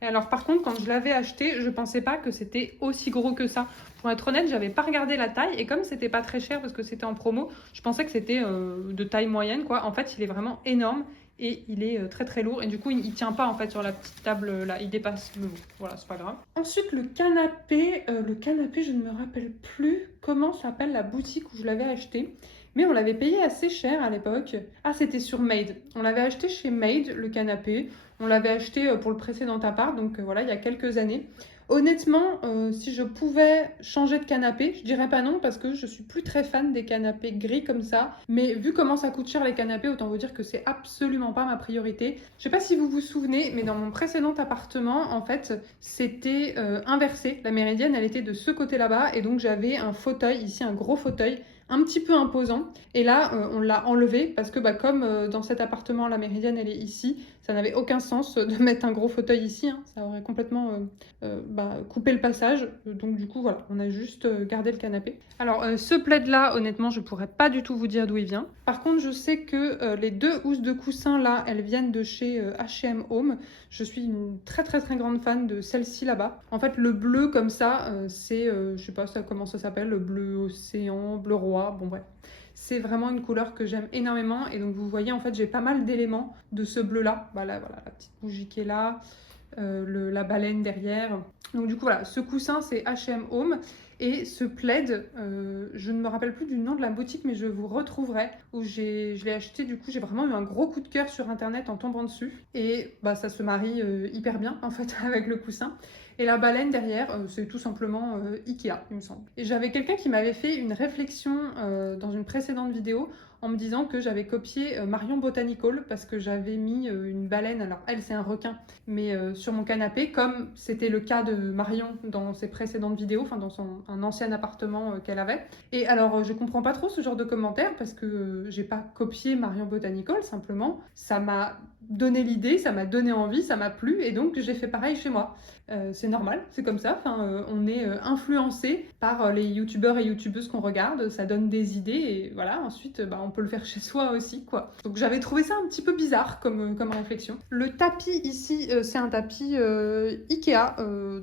Et alors par contre, quand je l'avais acheté, je pensais pas que c'était aussi gros que ça. Pour être honnête, j'avais pas regardé la taille et comme c'était pas très cher parce que c'était en promo, je pensais que c'était de taille moyenne quoi. En fait, il est vraiment énorme et il est très très lourd et du coup, il tient pas en fait sur la petite table là, il dépasse. Mais bon, voilà, c'est pas grave. Ensuite, le canapé, je ne me rappelle plus comment s'appelle la boutique où je l'avais acheté. Mais on l'avait payé assez cher à l'époque. Ah, c'était sur Made. On l'avait acheté chez Made, le canapé. On l'avait acheté pour le précédent appart, donc voilà, il y a quelques années. Honnêtement, si je pouvais changer de canapé, je dirais pas non parce que je suis plus très fan des canapés gris comme ça. Mais vu comment ça coûte cher les canapés, autant vous dire que c'est absolument pas ma priorité. Je sais pas si vous vous souvenez, mais dans mon précédent appartement, en fait, c'était inversé. La méridienne, elle était de ce côté là-bas et donc j'avais un fauteuil, ici un gros fauteuil un petit peu imposant. Et là, on l'a enlevé parce que comme dans cet appartement, la méridienne, elle est ici, ça n'avait aucun sens de mettre un gros fauteuil ici. Hein. Ça aurait complètement coupé le passage. Donc du coup, voilà, on a juste gardé le canapé. Alors, ce plaid-là, honnêtement, je pourrais pas du tout vous dire d'où il vient. Par contre, je sais que les 2 housses de coussin, là, elles viennent de chez H&M Home. Je suis une très grande fan de celle-ci là-bas. En fait, le bleu comme ça, c'est, je sais pas comment ça s'appelle, le bleu océan, bleu roi, bon bref. C'est vraiment une couleur que j'aime énormément et donc vous voyez en fait j'ai pas mal d'éléments de ce bleu là. Voilà, la petite bougie qui est là, la baleine derrière. Donc du coup voilà, ce coussin c'est H&M Home. Et ce plaid, je ne me rappelle plus du nom de la boutique, mais je vous retrouverai où je l'ai acheté. Du coup, j'ai vraiment eu un gros coup de cœur sur internet en tombant dessus. Et ça se marie hyper bien en fait avec le coussin. Et la baleine derrière, c'est tout simplement Ikea, il me semble. Et j'avais quelqu'un qui m'avait fait une réflexion dans une précédente vidéo en me disant que j'avais copié Marion Botanical parce que j'avais mis une baleine, alors elle c'est un requin, mais sur mon canapé, comme c'était le cas de Marion dans ses précédentes vidéos, enfin dans un ancien appartement qu'elle avait. Et alors je comprends pas trop ce genre de commentaires parce que j'ai pas copié Marion Botanical, simplement ça m'a donné l'idée, ça m'a donné envie, ça m'a plu et donc j'ai fait pareil chez moi. C'est normal, c'est comme ça, on est influencé par les youtubeurs et youtubeuses qu'on regarde, ça donne des idées et voilà, ensuite on peut le faire chez soi aussi quoi. Donc j'avais trouvé ça un petit peu bizarre comme réflexion. Le tapis ici, c'est un tapis Ikea,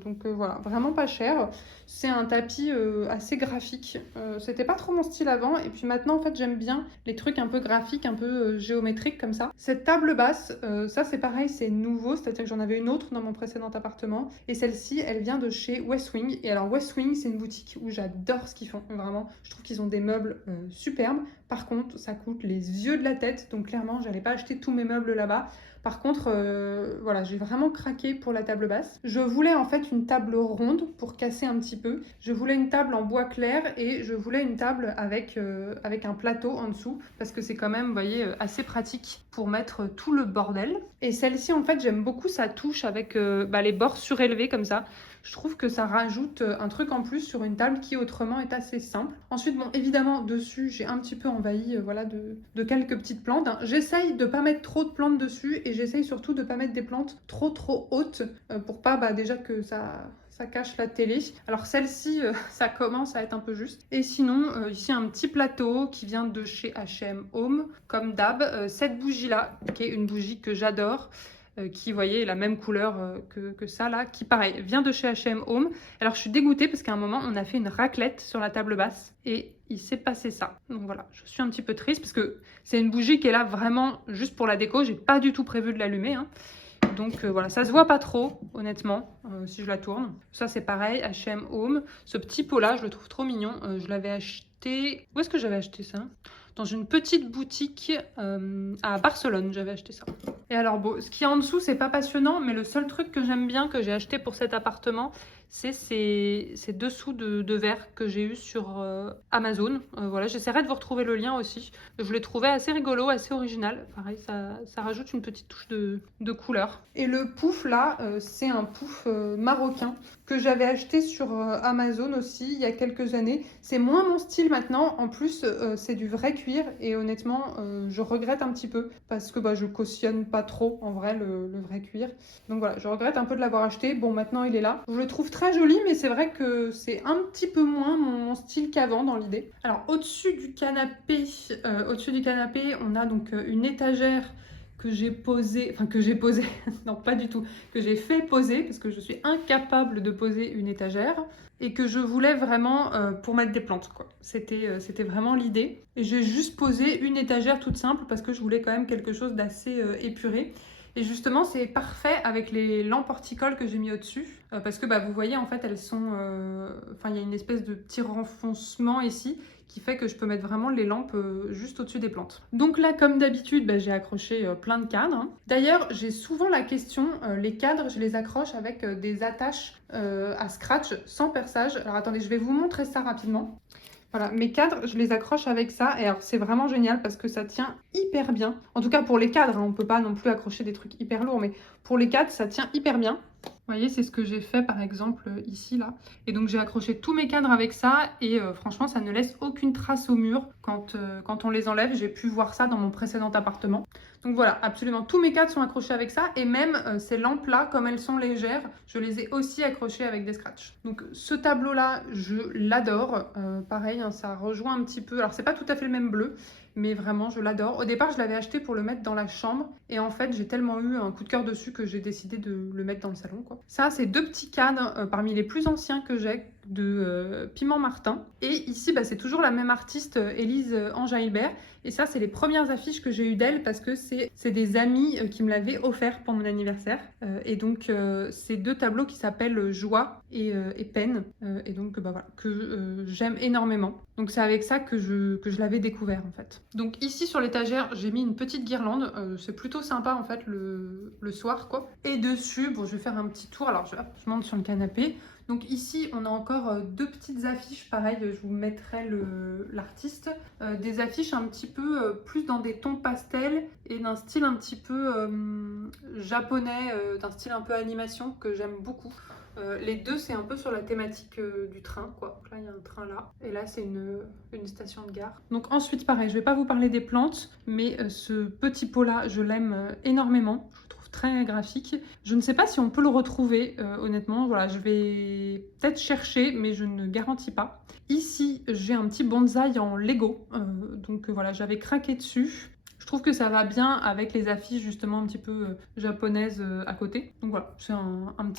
donc voilà, vraiment pas cher. C'est un tapis assez graphique. C'était pas trop mon style avant et puis maintenant en fait j'aime bien les trucs un peu graphiques, un peu géométriques comme ça. Cette table basse, ça c'est pareil, c'est nouveau, c'est-à-dire que j'en avais une autre dans mon précédent appartement et celle-ci elle vient de chez West Wing. Et alors West Wing c'est une boutique où j'adore ce qu'ils font, vraiment. Je trouve qu'ils ont des meubles superbes. Par contre ça coûte les yeux de la tête, donc clairement j'allais pas acheter tous mes meubles là-bas. Par contre, voilà, j'ai vraiment craqué pour la table basse. Je voulais en fait une table ronde pour casser un petit peu. Je voulais une table en bois clair et je voulais une table avec un plateau en dessous parce que c'est quand même, vous voyez, assez pratique pour mettre tout le bordel. Et celle-ci, en fait, j'aime beaucoup sa touche avec les bords surélevés comme ça. Je trouve que ça rajoute un truc en plus sur une table qui autrement est assez simple. Ensuite, bon, évidemment, dessus, j'ai un petit peu envahi voilà, de quelques petites plantes. Hein. J'essaye de pas mettre trop de plantes dessus et j'essaye surtout de pas mettre des plantes trop hautes pour pas déjà que ça cache la télé. Alors celle-ci, ça commence à être un peu juste. Et sinon, ici un petit plateau qui vient de chez H&M Home, comme d'hab. Cette bougie-là, qui est une bougie que j'adore. qui, vous voyez, est la même couleur que ça là, qui pareil, vient de chez H&M Home. Alors je suis dégoûtée parce qu'à un moment, on a fait une raclette sur la table basse et il s'est passé ça. Donc voilà, je suis un petit peu triste parce que c'est une bougie qui est là vraiment juste pour la déco. J'ai pas du tout prévu de l'allumer, hein. Donc voilà, ça se voit pas trop, honnêtement, si je la tourne. Ça, c'est pareil, H&M Home. Ce petit pot-là, je le trouve trop mignon. Je l'avais acheté... Où est-ce que j'avais acheté ça? Dans une petite boutique à Barcelone, j'avais acheté ça. Et alors, bon, ce qui est en dessous, c'est pas passionnant, mais le seul truc que j'aime bien, que j'ai acheté pour cet appartement, c'est ces dessous de verre que j'ai eu sur Amazon. Voilà, j'essaierai de vous retrouver le lien aussi. Je l'ai trouvé assez rigolo, assez original. Pareil, ça rajoute une petite touche de couleur. Et le pouf là, c'est un pouf marocain que j'avais acheté sur Amazon aussi il y a quelques années. C'est moins mon style maintenant. En plus, c'est du vrai cuir et honnêtement, je regrette un petit peu parce que je cautionne pas trop en vrai le vrai cuir. Donc voilà, je regrette un peu de l'avoir acheté. Bon, maintenant il est là. Je le trouve très joli, mais c'est vrai que c'est un petit peu moins mon style qu'avant dans l'idée. Alors au-dessus du canapé, on a donc une étagère que j'ai posée, non pas du tout, que j'ai fait poser parce que je suis incapable de poser une étagère et que je voulais vraiment pour mettre des plantes, quoi. C'était vraiment l'idée. Et j'ai juste posé une étagère toute simple parce que je voulais quand même quelque chose d'assez épuré. Et justement, c'est parfait avec les lampes horticoles que j'ai mis au-dessus. Parce que vous voyez, en fait, elles sont... il y a une espèce de petit renfoncement ici qui fait que je peux mettre vraiment les lampes juste au-dessus des plantes. Donc là, comme d'habitude, j'ai accroché plein de cadres, hein. D'ailleurs, j'ai souvent la question, les cadres, je les accroche avec des attaches à scratch sans perçage. Alors attendez, je vais vous montrer ça rapidement. Voilà, mes cadres, je les accroche avec ça. Et alors, c'est vraiment génial parce que ça tient hyper bien. En tout cas, pour les cadres, hein, on ne peut pas non plus accrocher des trucs hyper lourds. Mais pour les cadres, ça tient hyper bien. Vous voyez, c'est ce que j'ai fait par exemple ici, là. Et donc, j'ai accroché tous mes cadres avec ça. Et franchement, ça ne laisse aucune trace au mur quand on les enlève. J'ai pu voir ça dans mon précédent appartement. Donc voilà, absolument tous mes cadres sont accrochés avec ça. Et même ces lampes-là, comme elles sont légères, je les ai aussi accrochées avec des scratchs. Donc ce tableau-là, je l'adore. Pareil, hein, ça rejoint un petit peu... Alors, c'est pas tout à fait le même bleu, mais vraiment, je l'adore. Au départ, je l'avais acheté pour le mettre dans la chambre. Et en fait, j'ai tellement eu un coup de cœur dessus que j'ai décidé de le mettre dans le salon, quoi. Ça, c'est deux petits cadres parmi les plus anciens que j'ai de Piment Martin. Et ici, c'est toujours la même artiste, Élise Angeilbert. Et ça, c'est les premières affiches que j'ai eues d'elle parce que c'est des amis qui me l'avaient offert pour mon anniversaire. Et donc, c'est deux tableaux qui s'appellent Joie et Peine. Et donc, voilà, que j'aime énormément. Donc, c'est avec ça que je l'avais découvert, en fait. Donc, ici, sur l'étagère, j'ai mis une petite guirlande. C'est plutôt sympa, en fait, le soir, quoi. Et dessus, bon, je vais faire un petit tour. Alors, je monte sur le canapé. Donc ici, on a encore deux petites affiches, pareil, je vous mettrai l'artiste. Des affiches un petit peu plus dans des tons pastels et d'un style un petit peu japonais, d'un style un peu animation que j'aime beaucoup. Les deux, c'est un peu sur la thématique du train, quoi. Donc là, il y a un train là, et là, c'est une station de gare. Donc ensuite, pareil, je vais pas vous parler des plantes, mais ce petit pot-là, je l'aime énormément. Je trouve très graphique. Je ne sais pas si on peut le retrouver, honnêtement. Voilà, je vais peut-être chercher, mais je ne garantis pas. Ici, j'ai un petit bonsaï en Lego, donc voilà, j'avais craqué dessus. Je trouve que ça va bien avec les affiches justement un petit peu japonaises à côté. Donc voilà, c'est un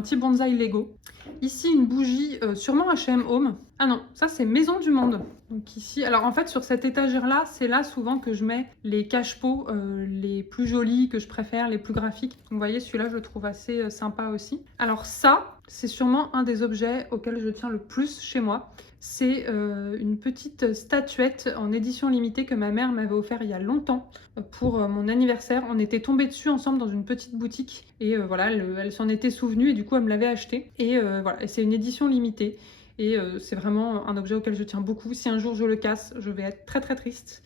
petit bonsaï Lego. Ici, une bougie, sûrement H&M Home. Ah non, ça c'est Maison du Monde. Donc ici, alors en fait sur cette étagère-là, c'est là souvent que je mets les cache-pots les plus jolis, que je préfère, les plus graphiques. Donc vous voyez, celui-là je le trouve assez sympa aussi. Alors ça, c'est sûrement un des objets auxquels je tiens le plus chez moi. C'est une petite statuette en édition limitée que ma mère m'avait offert il y a longtemps pour mon anniversaire. On était tombés dessus ensemble dans une petite boutique et voilà, elle s'en était souvenue et du coup elle me l'avait acheté. Et voilà, et c'est une édition limitée et c'est vraiment un objet auquel je tiens beaucoup. Si un jour je le casse, je vais être très très triste.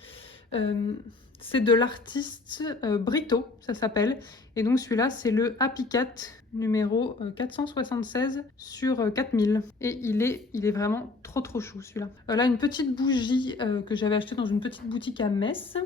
C'est de l'artiste Brito, ça s'appelle. Et donc celui-là, c'est le Happy Cat numéro 476 sur 4000. Et il est vraiment trop trop chou celui-là. Là, une petite bougie que j'avais achetée dans une petite boutique à Metz.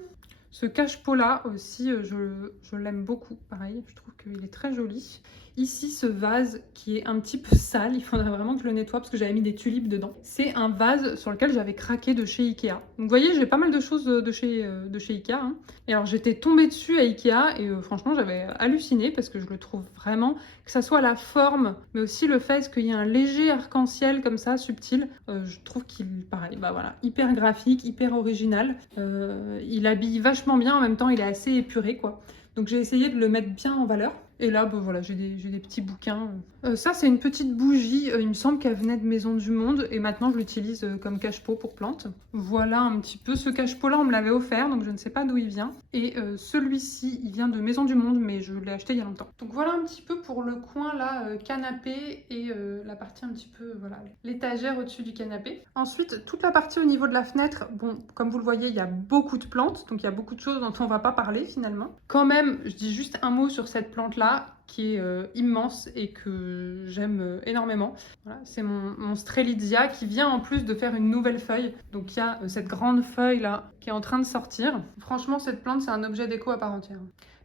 Ce cache-pot là aussi, je l'aime beaucoup, pareil, je trouve qu'il est très joli. Ici, ce vase qui est un petit peu sale, il faudrait vraiment que je le nettoie parce que j'avais mis des tulipes dedans. C'est un vase sur lequel j'avais craqué de chez Ikea. Donc vous voyez, j'ai pas mal de choses de chez Ikea. Hein. Et alors j'étais tombée dessus à Ikea et franchement j'avais halluciné parce que je le trouve vraiment, que ça soit la forme, mais aussi le fait qu'il y ait un léger arc-en-ciel comme ça, subtil. Je trouve qu'il, pareil, bah voilà, hyper graphique, hyper original. Il habille vachement bien, en même temps il est assez épuré quoi. Donc j'ai essayé de le mettre bien en valeur. Et là, bah, voilà, j'ai des petits bouquins. Ça, c'est une petite bougie. Il me semble qu'elle venait de Maison du Monde. Et maintenant, je l'utilise comme cache-pot pour plantes. Voilà un petit peu. Ce cache-pot-là, on me l'avait offert. Donc, je ne sais pas d'où il vient. Et celui-ci, il vient de Maison du Monde. Mais je l'ai acheté il y a longtemps. Donc, voilà un petit peu pour le coin, là, canapé. Et la partie un petit peu, voilà, l'étagère au-dessus du canapé. Ensuite, toute la partie au niveau de la fenêtre. Bon, comme vous le voyez, il y a beaucoup de plantes. Donc, il y a beaucoup de choses dont on ne va pas parler, finalement. Quand même, je dis juste un mot sur cette plante-là qui est immense et que j'aime énormément. Voilà, c'est mon Strelitzia qui vient en plus de faire une nouvelle feuille. Donc il y a cette grande feuille là qui est en train de sortir. Franchement, cette plante, c'est un objet déco à part entière.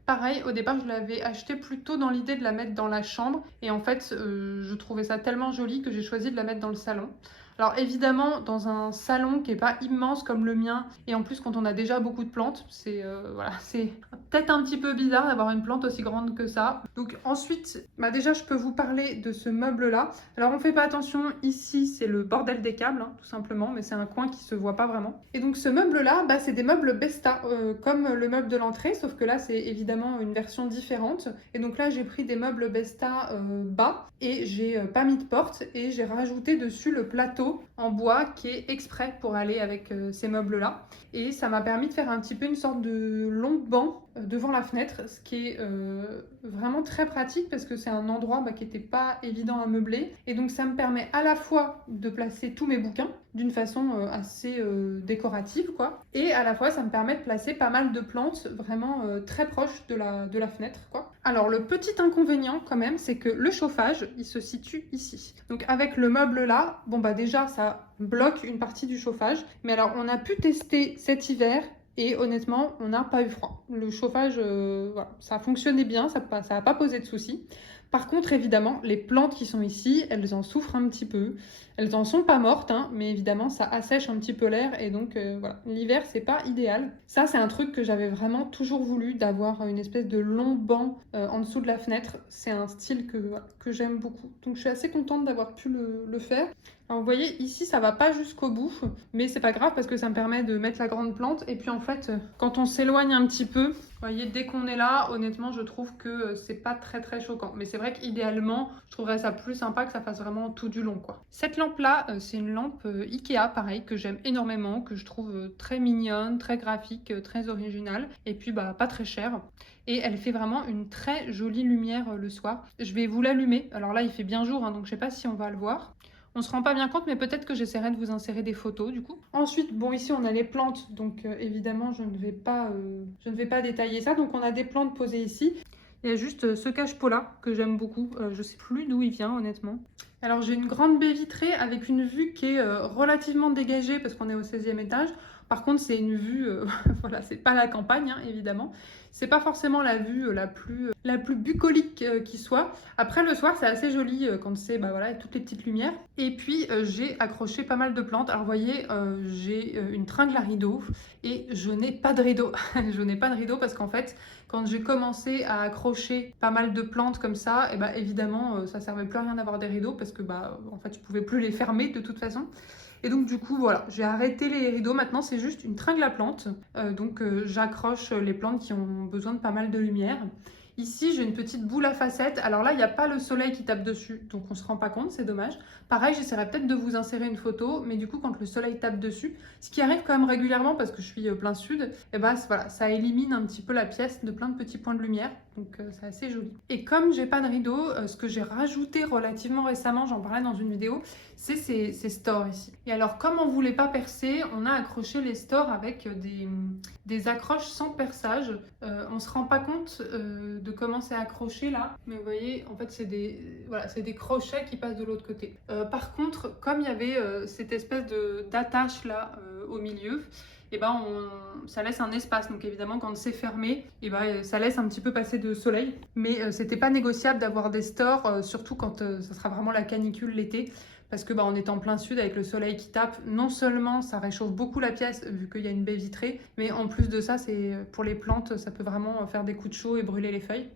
Pareil, au départ, je l'avais acheté plutôt dans l'idée de la mettre dans la chambre. Et en fait, je trouvais ça tellement joli que j'ai choisi de la mettre dans le salon. Alors évidemment, dans un salon qui n'est pas immense comme le mien, et en plus quand on a déjà beaucoup de plantes, c'est voilà, c'est peut-être un petit peu bizarre d'avoir une plante aussi grande que ça. Donc ensuite, bah déjà je peux vous parler de ce meuble-là. Alors on fait pas attention, ici c'est le bordel des câbles, hein, tout simplement, mais c'est un coin qui se voit pas vraiment. Et donc ce meuble-là, bah, c'est des meubles Besta, comme le meuble de l'entrée, sauf que là c'est évidemment une version différente. Et donc là j'ai pris des meubles Besta bas, et j'ai pas mis de porte, et j'ai rajouté dessus le plateau en bois qui est exprès pour aller avec ces meubles là, et ça m'a permis de faire un petit peu une sorte de long banc devant la fenêtre, ce qui est vraiment très pratique parce que c'est un endroit qui n'était pas évident à meubler, et donc ça me permet à la fois de placer tous mes bouquins d'une façon assez décorative quoi, et à la fois ça me permet de placer pas mal de plantes vraiment très proches de la fenêtre quoi. Alors le petit inconvénient quand même, c'est que le chauffage il se situe ici, donc avec le meuble là, bon bah déjà ça bloque une partie du chauffage, mais alors on a pu tester cet hiver et honnêtement on n'a pas eu froid. Le chauffage voilà, ça a fonctionné bien, ça n'a pas posé de soucis. Par contre, évidemment, les plantes qui sont ici, elles en souffrent un petit peu. Elles en sont pas mortes, hein, mais évidemment, ça assèche un petit peu l'air et donc voilà. L'hiver, c'est pas idéal. Ça, c'est un truc que j'avais vraiment toujours voulu, d'avoir une espèce de long banc en dessous de la fenêtre. C'est un style que j'aime beaucoup. Donc, je suis assez contente d'avoir pu le faire. Alors, vous voyez, ici, ça va pas jusqu'au bout, mais c'est pas grave parce que ça me permet de mettre la grande plante. Et puis, en fait, quand on s'éloigne un petit peu, vous voyez, dès qu'on est là, honnêtement, je trouve que c'est pas très très choquant. Mais c'est vrai qu'idéalement, je trouverais ça plus sympa que ça fasse vraiment tout du long, quoi. Cette lampe-là, c'est une lampe Ikea, pareil, que j'aime énormément, que je trouve très mignonne, très graphique, très originale, et puis bah pas très chère. Et elle fait vraiment une très jolie lumière le soir. Je vais vous l'allumer. Alors là, il fait bien jour, hein, donc je sais pas si on va le voir. On se rend pas bien compte, mais peut-être que j'essaierai de vous insérer des photos du coup. Ensuite, bon ici on a les plantes, donc évidemment je ne vais pas détailler ça. Donc on a des plantes posées ici. Il y a juste ce cache-pot là que j'aime beaucoup. Je sais plus d'où il vient honnêtement. Alors j'ai une grande baie vitrée avec une vue qui est relativement dégagée parce qu'on est au 16e étage. Par contre, c'est une vue, voilà, c'est pas la campagne, hein, évidemment. C'est pas forcément la vue la plus bucolique qui soit. Après, le soir, c'est assez joli quand c'est, bah voilà, toutes les petites lumières. Et puis, j'ai accroché pas mal de plantes. Alors, vous voyez, j'ai une tringle à rideaux et je n'ai pas de rideau. Je n'ai pas de rideau parce qu'en fait, quand j'ai commencé à accrocher pas mal de plantes comme ça, et bah évidemment, ça servait plus à rien d'avoir des rideaux parce que, bah, en fait, je pouvais plus les fermer de toute façon. Et donc du coup voilà, j'ai arrêté les rideaux, maintenant c'est juste une tringle à plantes, donc j'accroche les plantes qui ont besoin de pas mal de lumière. Ici j'ai une petite boule à facettes, alors là il n'y a pas le soleil qui tape dessus, donc on se rend pas compte, c'est dommage. Pareil, j'essaierai peut-être de vous insérer une photo, mais du coup quand le soleil tape dessus, ce qui arrive quand même régulièrement parce que je suis plein sud, et bah voilà, ça élimine un petit peu la pièce de plein de petits points de lumière, donc c'est assez joli. Et comme j'ai pas de rideau, ce que j'ai rajouté relativement récemment, j'en parlais dans une vidéo, c'est ces stores ici. Et alors comme on voulait pas percer, on a accroché les stores avec des accroches sans perçage. On se rend pas compte de comment c'est accroché là, mais vous voyez en fait c'est des crochets qui passent de l'autre côté. Par contre, comme il y avait cette espèce d'attache là au milieu, et ben ça laisse un espace. Donc évidemment quand c'est fermé, et ben ça laisse un petit peu passer de soleil. Mais c'était pas négociable d'avoir des stores, surtout quand ça sera vraiment la canicule l'été. Parce que on est en plein sud avec le soleil qui tape. Non seulement ça réchauffe beaucoup la pièce vu qu'il y a une baie vitrée, mais en plus de ça, c'est pour les plantes, ça peut vraiment faire des coups de chaud et brûler les feuilles.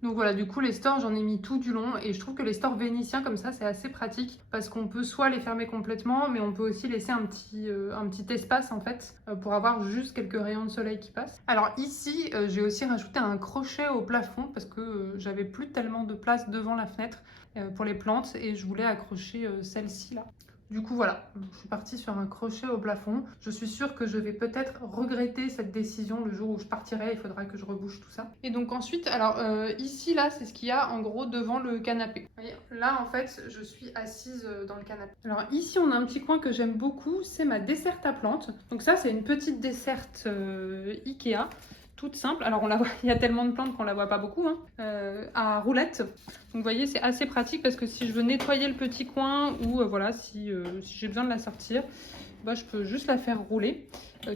Donc voilà, du coup les stores j'en ai mis tout du long et je trouve que les stores vénitiens comme ça c'est assez pratique parce qu'on peut soit les fermer complètement mais on peut aussi laisser un petit espace en fait pour avoir juste quelques rayons de soleil qui passent. Alors ici j'ai aussi rajouté un crochet au plafond parce que j'avais plus tellement de place devant la fenêtre pour les plantes et je voulais accrocher celle-ci là. Du coup voilà, je suis partie sur un crochet au plafond. Je suis sûre que je vais peut-être regretter cette décision le jour où je partirai, il faudra que je rebouche tout ça. Et donc ensuite, alors ici là, c'est ce qu'il y a en gros devant le canapé. Vous voyez, là en fait, je suis assise dans le canapé. Alors ici, on a un petit coin que j'aime beaucoup, c'est ma desserte à plantes. Donc ça, c'est une petite desserte Ikea. Toute simple, alors on la voit, il y a tellement de plantes qu'on la voit pas beaucoup, hein, à roulettes. Donc vous voyez c'est assez pratique parce que si je veux nettoyer le petit coin ou voilà si j'ai besoin de la sortir, je peux juste la faire rouler,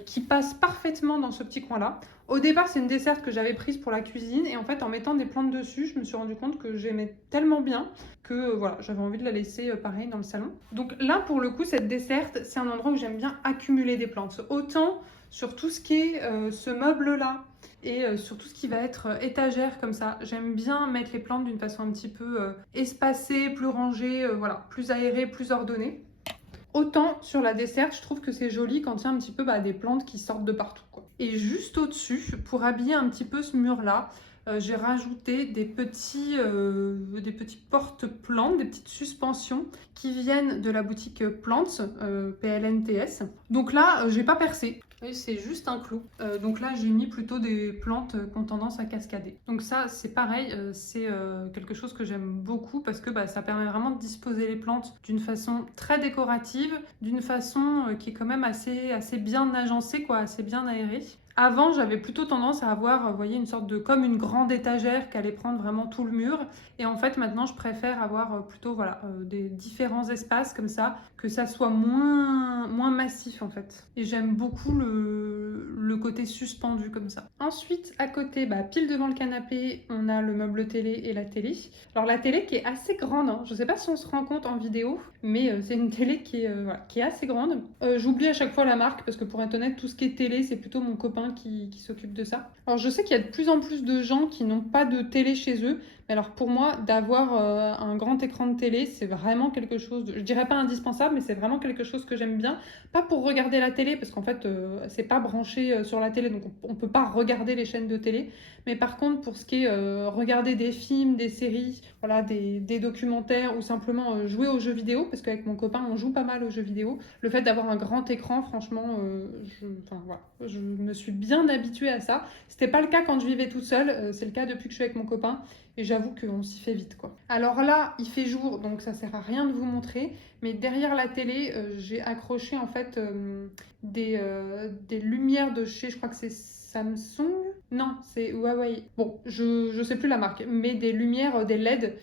qui passe parfaitement dans ce petit coin là. Au départ c'est une desserte que j'avais prise pour la cuisine et en fait en mettant des plantes dessus je me suis rendu compte que j'aimais tellement bien que voilà j'avais envie de la laisser pareil dans le salon. Donc là pour le coup cette desserte c'est un endroit où j'aime bien accumuler des plantes, autant sur tout ce qui est ce meuble là et sur tout ce qui va être étagère comme ça. J'aime bien mettre les plantes d'une façon un petit peu espacée, plus rangée, voilà, plus aérée, plus ordonnée. Autant sur la desserte, je trouve que c'est joli quand il y a un petit peu des plantes qui sortent de partout, quoi. Et juste au-dessus, pour habiller un petit peu ce mur-là, j'ai rajouté des petits porte-plantes, des petites suspensions qui viennent de la boutique Plants, PLNTS. Donc là, j'ai pas percé. C'est juste un clou. Donc là, j'ai mis plutôt des plantes qui ont tendance à cascader. Donc ça, c'est pareil, c'est quelque chose que j'aime beaucoup parce que ça permet vraiment de disposer les plantes d'une façon très décorative, d'une façon qui est quand même assez bien agencée, quoi, assez bien aérée. Avant, j'avais plutôt tendance à avoir, vous voyez, une sorte de comme une grande étagère qui allait prendre vraiment tout le mur. Et en fait, maintenant, je préfère avoir plutôt des différents espaces comme ça, que ça soit moins massif en fait. Et j'aime beaucoup le côté suspendu comme ça. Ensuite, à côté, pile devant le canapé, on a le meuble télé et la télé. Alors la télé qui est assez grande, hein. Je ne sais pas si on se rend compte en vidéo, mais c'est une télé qui est assez grande. J'oublie à chaque fois la marque parce que pour être honnête, tout ce qui est télé, c'est plutôt mon copain qui s'occupe de ça. Alors je sais qu'il y a de plus en plus de gens qui n'ont pas de télé chez eux, mais alors pour moi d'avoir un grand écran de télé c'est vraiment quelque chose je dirais pas indispensable, mais c'est vraiment quelque chose que j'aime bien, pas pour regarder la télé parce qu'en fait c'est pas branché sur la télé donc on peut pas regarder les chaînes de télé, mais par contre pour ce qui est regarder des films, des séries, voilà, des documentaires ou simplement jouer aux jeux vidéo, parce qu'avec mon copain on joue pas mal aux jeux vidéo, le fait d'avoir un grand écran franchement je me suis bien habituée à ça. C'était pas le cas quand je vivais toute seule, c'est le cas depuis que je suis avec mon copain et j'avoue qu'on s'y fait vite, quoi. Alors là il fait jour donc ça sert à rien de vous montrer, mais derrière la télé j'ai accroché en fait des lumières de chez, je crois que c'est Samsung, non c'est Huawei, bon je sais plus la marque, mais des lumières, des LED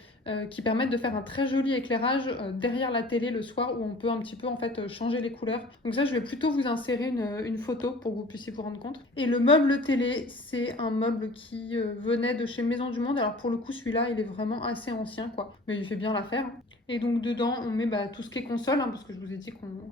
qui permettent de faire un très joli éclairage derrière la télé le soir où on peut un petit peu en fait changer les couleurs. Donc ça je vais plutôt vous insérer une photo pour que vous puissiez vous rendre compte. Et le meuble télé c'est un meuble qui venait de chez Maison du Monde. Alors pour le coup celui-là il est vraiment assez ancien quoi, mais il fait bien l'affaire. Et donc dedans on met tout ce qui est console, hein, parce que je vous ai dit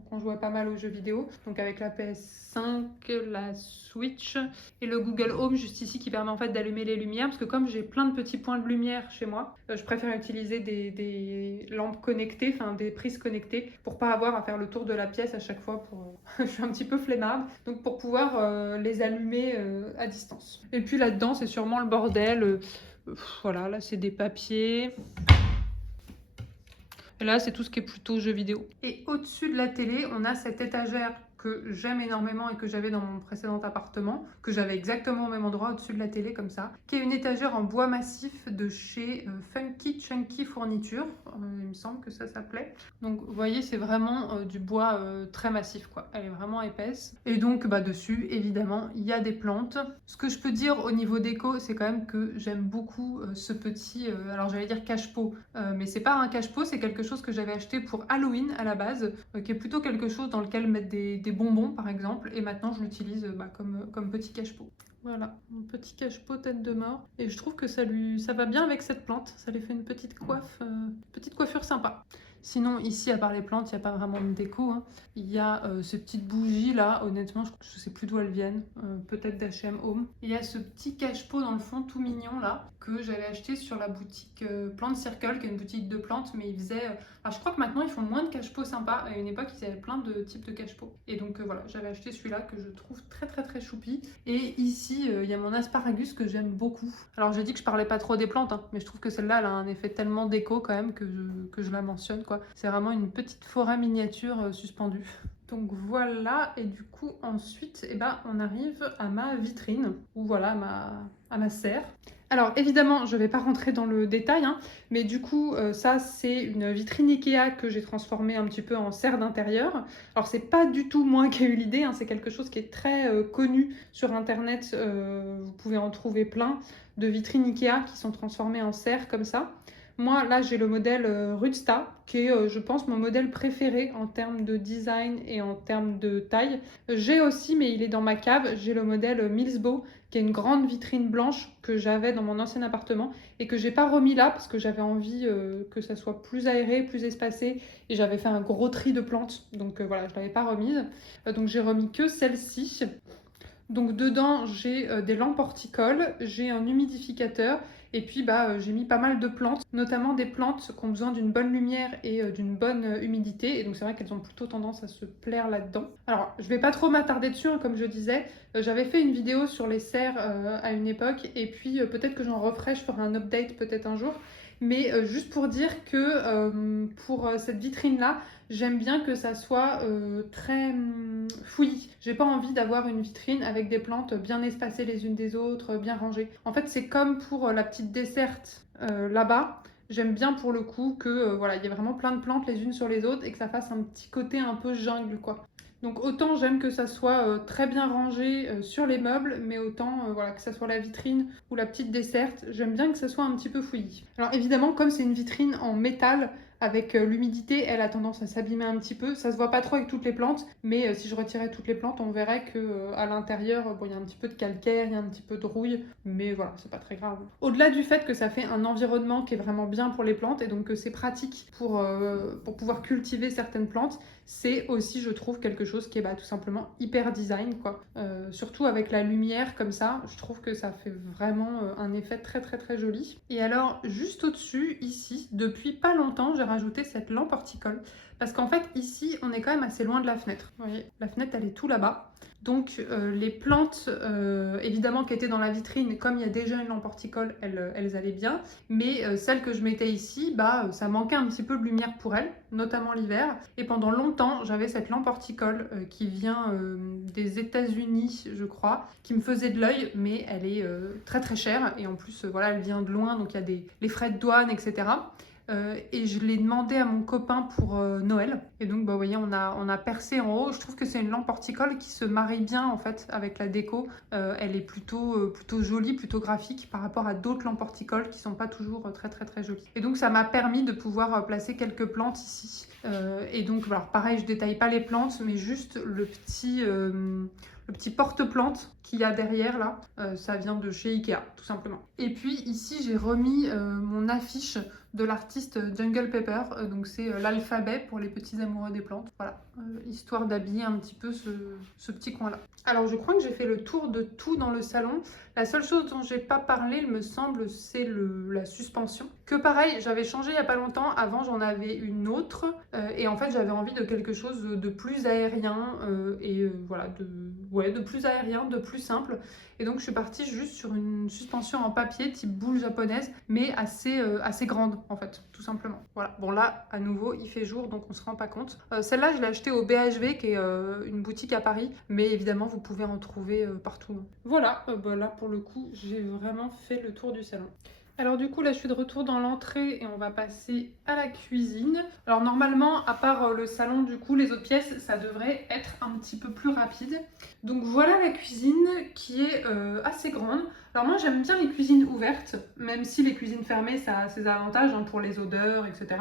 qu'on jouait pas mal aux jeux vidéo. Donc avec la PS5, la Switch et le Google Home juste ici qui permet en fait d'allumer les lumières. Parce que comme j'ai plein de petits points de lumière chez moi, je préfère utiliser des lampes connectées, enfin des prises connectées, pour pas avoir à faire le tour de la pièce à chaque fois. Je suis un petit peu flemmarde, donc pour pouvoir les allumer à distance. Et puis là-dedans c'est sûrement le bordel. Voilà, là c'est des papiers. Et là, c'est tout ce qui est plutôt jeux vidéo. Et au-dessus de la télé, on a cette étagère que j'aime énormément et que j'avais dans mon précédent appartement, que j'avais exactement au même endroit au-dessus de la télé comme ça, qui est une étagère en bois massif de chez Funky Chunky Fourniture, il me semble que ça s'appelait. Donc vous voyez, c'est vraiment du bois très massif quoi, elle est vraiment épaisse. Et donc dessus, évidemment, il y a des plantes. Ce que je peux dire au niveau déco, c'est quand même que j'aime beaucoup ce petit, alors j'allais dire cache-pot, mais c'est pas un cache-pot, c'est quelque chose que j'avais acheté pour Halloween à la base, qui est plutôt quelque chose dans lequel mettre des bonbons par exemple, et maintenant je l'utilise comme petit cache-pot. Voilà, mon petit cache-pot tête de mort. Et je trouve que ça va bien avec cette plante, ça lui fait une petite petite coiffure sympa. Sinon, ici, à part les plantes, il n'y a pas vraiment de déco, hein. Il y a ces petites bougies là, honnêtement, je ne sais plus d'où elles viennent, peut-être d'H&M Home. Il y a ce petit cache-pot dans le fond tout mignon là, que j'avais acheté sur la boutique Plant Circle, qui est une boutique de plantes, mais ils faisaient... alors je crois que maintenant ils font moins de cache-pots sympas, à une époque ils avaient plein de types de cache-pots. Et donc voilà, j'avais acheté celui-là que je trouve très choupi. Et ici, il y a mon asparagus que j'aime beaucoup. Alors j'ai dit que je parlais pas trop des plantes, hein, mais je trouve que celle-là, elle a un effet tellement déco quand même que je la mentionne quoi. C'est vraiment une petite forêt miniature suspendue. Donc voilà, et du coup ensuite on arrive à ma vitrine, ou voilà à ma serre. Alors évidemment je vais pas rentrer dans le détail, hein, mais du coup ça c'est une vitrine Ikea que j'ai transformée un petit peu en serre d'intérieur. Alors c'est pas du tout moi qui ai eu l'idée, hein, c'est quelque chose qui est très connu sur internet, vous pouvez en trouver plein de vitrines Ikea qui sont transformées en serre comme ça. Moi, là, j'ai le modèle Rudsta, qui est, je pense, mon modèle préféré en termes de design et en termes de taille. J'ai aussi, mais il est dans ma cave, j'ai le modèle Millsbo, qui est une grande vitrine blanche que j'avais dans mon ancien appartement et que j'ai pas remis là parce que j'avais envie que ça soit plus aéré, plus espacé, et j'avais fait un gros tri de plantes. Donc voilà, je l'avais pas remise. Donc j'ai remis que celle-ci. Donc dedans, j'ai des lampes horticoles, j'ai un humidificateur, et puis j'ai mis pas mal de plantes, notamment des plantes qui ont besoin d'une bonne lumière et d'une bonne humidité, et donc c'est vrai qu'elles ont plutôt tendance à se plaire là-dedans. Alors je vais pas trop m'attarder dessus, hein, comme je disais, j'avais fait une vidéo sur les serres à une époque, et puis peut-être que j'en referai, je ferai un update peut-être un jour. Mais juste pour dire que pour cette vitrine-là, j'aime bien que ça soit très fouillis. J'ai pas envie d'avoir une vitrine avec des plantes bien espacées les unes des autres, bien rangées. En fait, c'est comme pour la petite desserte là-bas. J'aime bien pour le coup que voilà, il y ait vraiment plein de plantes les unes sur les autres et que ça fasse un petit côté un peu jungle, quoi. Donc autant j'aime que ça soit très bien rangé sur les meubles, mais autant voilà, que ça soit la vitrine ou la petite desserte, j'aime bien que ça soit un petit peu fouillis. Alors évidemment, comme c'est une vitrine en métal, avec l'humidité, elle a tendance à s'abîmer un petit peu. Ça se voit pas trop avec toutes les plantes, mais si je retirais toutes les plantes, on verrait que à l'intérieur, il y a un petit peu de calcaire, il y a un petit peu de rouille, mais voilà, c'est pas très grave. Au-delà du fait que ça fait un environnement qui est vraiment bien pour les plantes et donc que c'est pratique pour pouvoir cultiver certaines plantes, c'est aussi, je trouve, quelque chose qui est tout simplement hyper design, quoi. Surtout avec la lumière comme ça, je trouve que ça fait vraiment un effet très joli. Et alors, juste au-dessus, ici, depuis pas longtemps, j'ai rajouté cette lampe horticole. Parce qu'en fait, ici, on est quand même assez loin de la fenêtre. Vous voyez, la fenêtre, elle est tout là-bas. Donc, les plantes, évidemment, qui étaient dans la vitrine, comme il y a déjà une lampe horticole, elles allaient bien. Mais celles que je mettais ici, ça manquait un petit peu de lumière pour elles, notamment l'hiver. Et pendant longtemps, j'avais cette lampe horticole qui vient des États-Unis, je crois, qui me faisait de l'œil, mais elle est très chère. Et en plus, voilà, elle vient de loin, donc il y a les frais de douane, etc. Et je l'ai demandé à mon copain pour Noël. Et donc, vous voyez, on a percé en haut. Je trouve que c'est une lampe horticole qui se marie bien, en fait, avec la déco. Elle est plutôt jolie, plutôt graphique par rapport à d'autres lampes horticoles qui sont pas toujours très jolies. Et donc, ça m'a permis de pouvoir placer quelques plantes ici. Et donc, alors, pareil, je détaille pas les plantes, mais juste le petit porte-plante qu'il y a derrière là, ça vient de chez Ikea, tout simplement. Et puis ici, j'ai remis mon affiche de l'artiste Jungle Pepper, donc c'est l'alphabet pour les petits amoureux des plantes. Voilà, histoire d'habiller un petit peu ce petit coin-là. Alors je crois que j'ai fait le tour de tout dans le salon. La seule chose dont j'ai pas parlé, il me semble, c'est la suspension. Que pareil, j'avais changé il y a pas longtemps. Avant, j'en avais une autre. Et en fait, j'avais envie de quelque chose de plus aérien. Voilà, ouais, de plus aérien, de plus simple. Et donc je suis partie juste sur une suspension en papier type boule japonaise, mais assez grande en fait, tout simplement. Voilà, bon là, à nouveau, il fait jour, donc on se rend pas compte. Celle-là, je l'ai achetée au BHV, qui est une boutique à Paris, mais évidemment, vous pouvez en trouver partout. Voilà, bah là, pour le coup, j'ai vraiment fait le tour du salon. Alors du coup là je suis de retour dans l'entrée et on va passer à la cuisine. Alors normalement à part le salon du coup les autres pièces ça devrait être un petit peu plus rapide. Donc voilà la cuisine qui est assez grande. Alors moi j'aime bien les cuisines ouvertes, même si les cuisines fermées ça a ses avantages hein, pour les odeurs etc.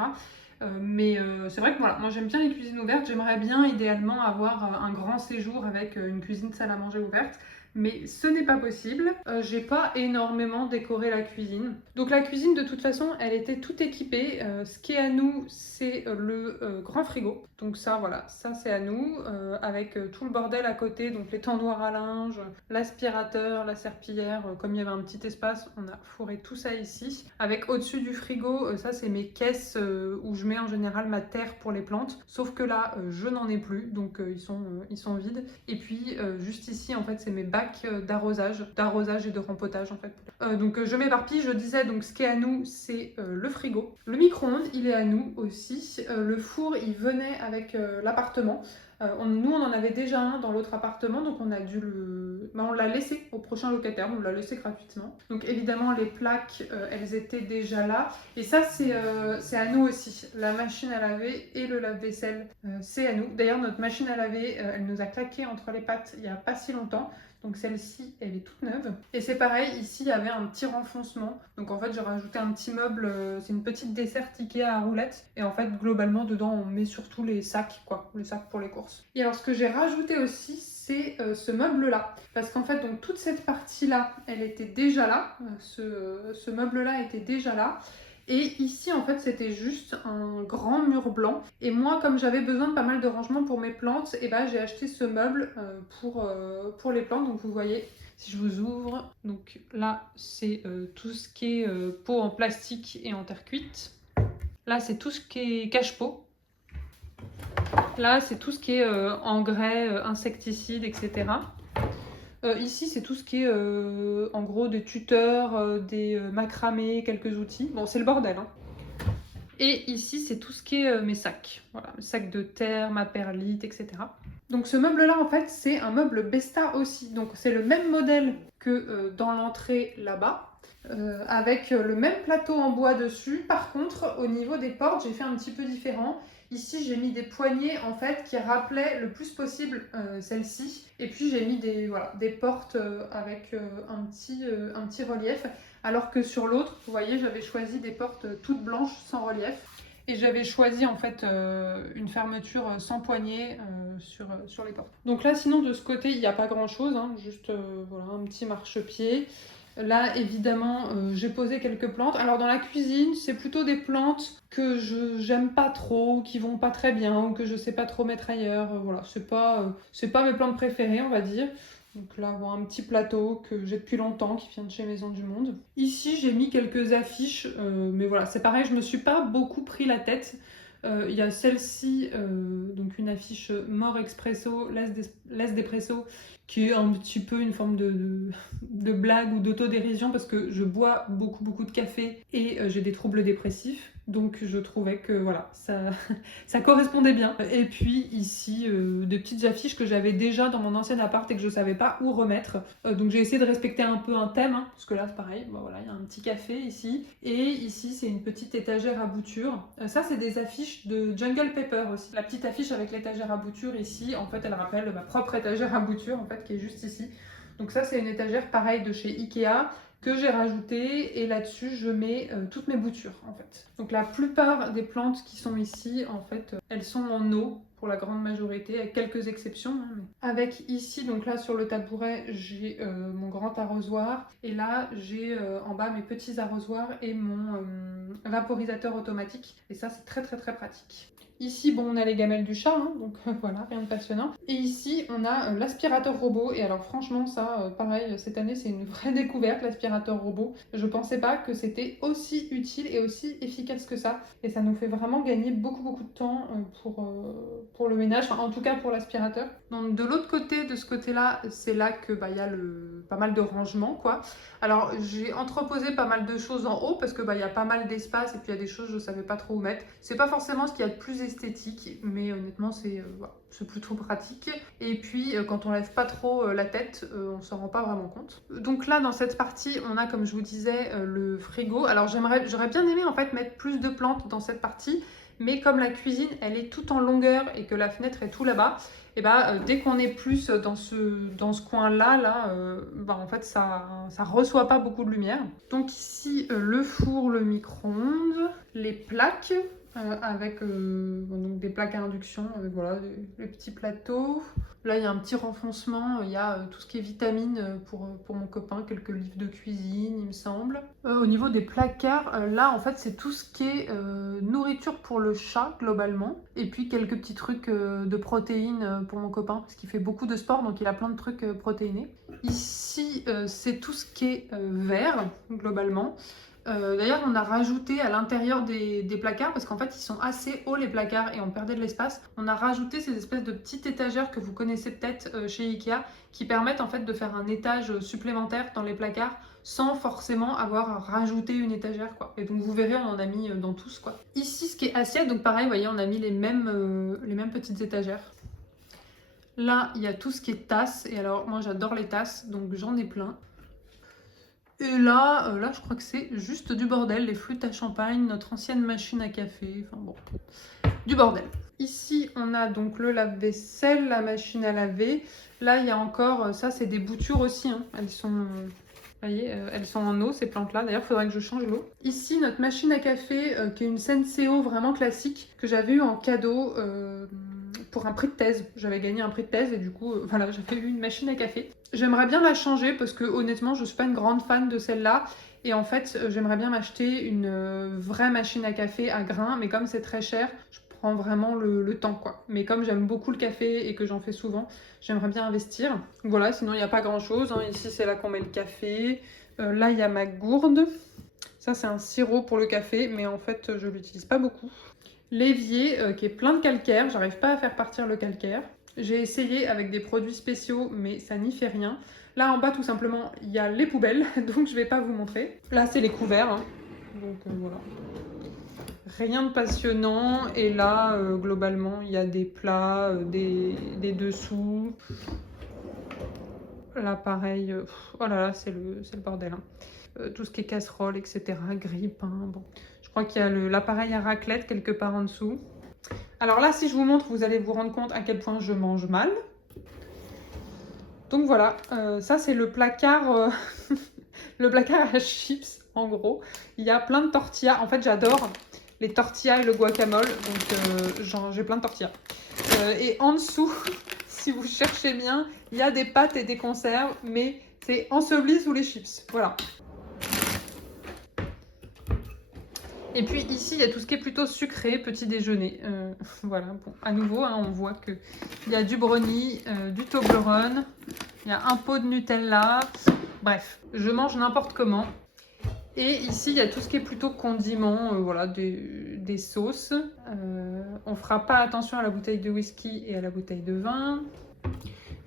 Mais c'est vrai que voilà, moi j'aime bien les cuisines ouvertes, j'aimerais bien idéalement avoir un grand séjour avec une cuisine salle à manger ouverte. Mais ce n'est pas possible. J'ai pas énormément décoré la cuisine. Donc la cuisine de toute façon elle était toute équipée. Ce qui est à nous c'est le grand frigo. Donc ça voilà, ça c'est à nous avec tout le bordel à côté. Donc les tendoirs à linge, l'aspirateur, la serpillière. Comme il y avait un petit espace on a fourré tout ça ici. Avec au-dessus du frigo ça c'est mes caisses où je mets en général ma terre pour les plantes. Sauf que là je n'en ai plus donc ils sont vides. Et puis juste ici en fait c'est mes bacs d'arrosage et de rempotage en fait. Donc je m'éparpille, je disais donc ce qui est à nous c'est le frigo. Le micro-ondes il est à nous aussi. Le four il venait avec l'appartement. Nous on en avait déjà un dans l'autre appartement donc on a dû on l'a laissé au prochain locataire, on l'a laissé gratuitement. Donc évidemment les plaques elles étaient déjà là et ça c'est à nous aussi. La machine à laver et le lave-vaisselle c'est à nous. D'ailleurs notre machine à laver elle nous a claqué entre les pattes il n'y a pas si longtemps. Donc celle-ci, elle est toute neuve. Et c'est pareil, ici, il y avait un petit renfoncement. Donc en fait, j'ai rajouté un petit meuble. C'est une petite desserte Ikea à roulettes. Et en fait, globalement, dedans, on met surtout les sacs, quoi. Les sacs pour les courses. Et alors, ce que j'ai rajouté aussi, c'est ce meuble-là. Parce qu'en fait, donc toute cette partie-là, elle était déjà là. Ce meuble-là était déjà là. Et ici, en fait, c'était juste un grand mur blanc. Et moi, comme j'avais besoin de pas mal de rangement pour mes plantes, et ben, j'ai acheté ce meuble pour les plantes. Donc, vous voyez, si je vous ouvre, donc là, c'est tout ce qui est pot en plastique et en terre cuite. Là, c'est tout ce qui est cache-pot. Là, c'est tout ce qui est engrais, insecticides, etc. Ici, c'est tout ce qui est en gros des tuteurs, des macramés, quelques outils. Bon, c'est le bordel. Hein. Et ici, c'est tout ce qui est mes sacs. Voilà, mes sacs de terre, ma perlite, etc. Donc ce meuble-là, en fait, c'est un meuble Besta aussi. Donc c'est le même modèle que dans l'entrée là-bas. Avec le même plateau en bois dessus. Par contre, au niveau des portes, j'ai fait un petit peu différent. Ici, j'ai mis des poignées en fait qui rappelaient le plus possible celle-ci. Et puis j'ai mis des portes avec un petit relief. Alors que sur l'autre, vous voyez, j'avais choisi des portes toutes blanches sans relief. Et j'avais choisi en fait une fermeture sans poignée sur les portes. Donc là, sinon de ce côté, il n'y a pas grand chose, hein, juste voilà, un petit marchepied. Là, évidemment, j'ai posé quelques plantes. Alors, dans la cuisine, c'est plutôt des plantes que j'aime pas trop, qui vont pas très bien, ou que je sais pas trop mettre ailleurs. Voilà, c'est pas mes plantes préférées, on va dire. Donc là, bon, un petit plateau que j'ai depuis longtemps, qui vient de chez Maison du Monde. Ici, j'ai mis quelques affiches, mais voilà, c'est pareil, je me suis pas beaucoup pris la tête. Il y a celle-ci, donc une affiche Mort Expresso, Less Depresso, qui est un petit peu une forme de blague ou d'autodérision parce que je bois beaucoup de café et j'ai des troubles dépressifs. Donc je trouvais que voilà, ça correspondait bien. Et puis ici, des petites affiches que j'avais déjà dans mon ancien appart et que je savais pas où remettre. Donc j'ai essayé de respecter un peu un thème, hein, parce que là c'est pareil, bon, voilà, il y a un petit café ici. Et ici c'est une petite étagère à bouture. Ça c'est des affiches de Jungle Pepper aussi. La petite affiche avec l'étagère à bouture ici, en fait elle rappelle ma propre étagère à bouture en fait qui est juste ici. Donc ça c'est une étagère pareil de chez Ikea que j'ai rajouté et là-dessus je mets toutes mes boutures en fait. Donc la plupart des plantes qui sont ici en fait elles sont en eau pour la grande majorité, avec quelques exceptions. Hein. Avec ici, donc là sur le tabouret, j'ai mon grand arrosoir et là j'ai en bas mes petits arrosoirs et mon vaporisateur automatique et ça c'est très pratique. Ici, bon, on a les gamelles du chat, hein, donc voilà, rien de passionnant. Et ici, on a l'aspirateur robot. Et alors franchement, ça, pareil, cette année, c'est une vraie découverte, l'aspirateur robot. Je pensais pas que c'était aussi utile et aussi efficace que ça. Et ça nous fait vraiment gagner beaucoup de temps pour le ménage, enfin, en tout cas pour l'aspirateur. Donc de l'autre côté, de ce côté-là, c'est là que y a pas mal de rangements, quoi. Alors j'ai entreposé pas mal de choses en haut parce que y a pas mal d'espace et puis il y a des choses je savais pas trop où mettre. C'est pas forcément ce qu'il y a de plus esthétique, mais honnêtement c'est plutôt pratique. Et puis quand on lève pas trop la tête, on s'en rend pas vraiment compte. Donc là dans cette partie, on a comme je vous disais le frigo. Alors j'aurais bien aimé en fait mettre plus de plantes dans cette partie, mais comme la cuisine elle est tout en longueur et que la fenêtre est tout là-bas, et dès qu'on est plus dans ce coin-là, en fait ça reçoit pas beaucoup de lumière. Donc ici le four, le micro-ondes, les plaques avec donc des plaques à induction, avec voilà, les petits plateaux. Là il y a un petit renfoncement, il y a tout ce qui est vitamines pour mon copain, quelques livres de cuisine il me semble. Au niveau des placards, là en fait c'est tout ce qui est nourriture pour le chat globalement, et puis quelques petits trucs de protéines pour mon copain, parce qu'il fait beaucoup de sport donc il a plein de trucs protéinés. Ici c'est tout ce qui est vert globalement. D'ailleurs, on a rajouté à l'intérieur des placards, parce qu'en fait, ils sont assez hauts les placards et on perdait de l'espace. On a rajouté ces espèces de petites étagères que vous connaissez peut-être chez Ikea, qui permettent en fait de faire un étage supplémentaire dans les placards sans forcément avoir à rajouter une étagère, quoi. Et donc vous verrez, on en a mis dans tous, quoi. Ici, ce qui est assiette, donc pareil, vous voyez, on a mis les mêmes petites étagères. Là, il y a tout ce qui est tasses. Et alors, moi, j'adore les tasses, donc j'en ai plein. Et là, je crois que c'est juste du bordel. Les flûtes à champagne, notre ancienne machine à café, enfin bon, du bordel. Ici, on a donc le lave-vaisselle, la machine à laver. Là, il y a encore, ça c'est des boutures aussi, hein. Elles sont, vous voyez, elles sont en eau, ces plantes-là. D'ailleurs, il faudrait que je change l'eau. Ici, notre machine à café, qui est une Senseo vraiment classique, que j'avais eu en cadeau pour un prix de thèse. J'avais gagné un prix de thèse et du coup, voilà, j'avais eu une machine à café. J'aimerais bien la changer parce que honnêtement, je suis pas une grande fan de celle-là. Et en fait, j'aimerais bien m'acheter une vraie machine à café à grains, mais comme c'est très cher, je prends vraiment le temps, quoi. Mais comme j'aime beaucoup le café et que j'en fais souvent, j'aimerais bien investir. Donc voilà, sinon il n'y a pas grand-chose, hein. Ici, c'est là qu'on met le café. Là, il y a ma gourde. Ça, c'est un sirop pour le café, mais en fait, je l'utilise pas beaucoup. L'évier qui est plein de calcaire, j'arrive pas à faire partir le calcaire. J'ai essayé avec des produits spéciaux, mais ça n'y fait rien. Là en bas, tout simplement, il y a les poubelles, donc je vais pas vous montrer. Là, c'est les couverts, hein. Donc voilà. Rien de passionnant. Et là, globalement, il y a des plats, des dessous. Là, pareil, oh là là, c'est le bordel, hein. Tout ce qui est casserole, etc., grille-pain, bon. Je crois qu'il y a l'appareil à raclette quelque part en dessous. Alors là, si je vous montre, vous allez vous rendre compte à quel point je mange mal. Donc voilà, ça c'est le placard, le placard à chips, en gros. Il y a plein de tortillas. En fait, j'adore les tortillas et le guacamole, donc j'ai plein de tortillas. Et en dessous, si vous cherchez bien, il y a des pâtes et des conserves, mais c'est enseveli sous les chips. Voilà. Et puis ici, il y a tout ce qui est plutôt sucré, petit déjeuner. Voilà, bon, à nouveau, hein, on voit qu'il y a du brownie, du Toblerone, il y a un pot de Nutella. Bref, je mange n'importe comment. Et ici, il y a tout ce qui est plutôt condiments, voilà, des sauces. On fera pas attention à la bouteille de whisky et à la bouteille de vin.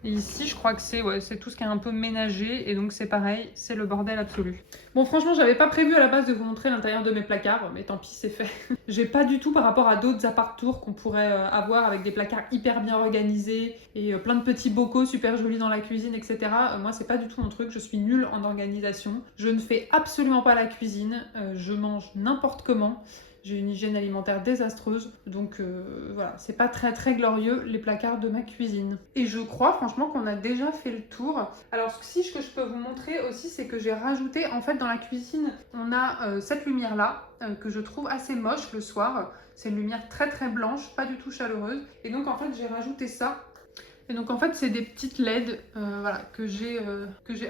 Et ici, je crois que c'est tout ce qui est un peu ménager, et donc c'est pareil, c'est le bordel absolu. Bon, franchement, j'avais pas prévu à la base de vous montrer l'intérieur de mes placards, mais tant pis, c'est fait. J'ai pas du tout par rapport à d'autres appart-tours qu'on pourrait avoir avec des placards hyper bien organisés et plein de petits bocaux super jolis dans la cuisine, etc. Moi, c'est pas du tout mon truc, je suis nulle en organisation. Je ne fais absolument pas la cuisine, je mange n'importe comment. J'ai une hygiène alimentaire désastreuse, donc voilà, c'est pas très très glorieux les placards de ma cuisine. Et je crois franchement qu'on a déjà fait le tour. Alors si ce que je peux vous montrer aussi, c'est que j'ai rajouté, en fait dans la cuisine, on a cette lumière là, que je trouve assez moche le soir. C'est une lumière très très blanche, pas du tout chaleureuse. Et donc en fait j'ai rajouté ça. Et donc en fait c'est des petites LED voilà, que j'ai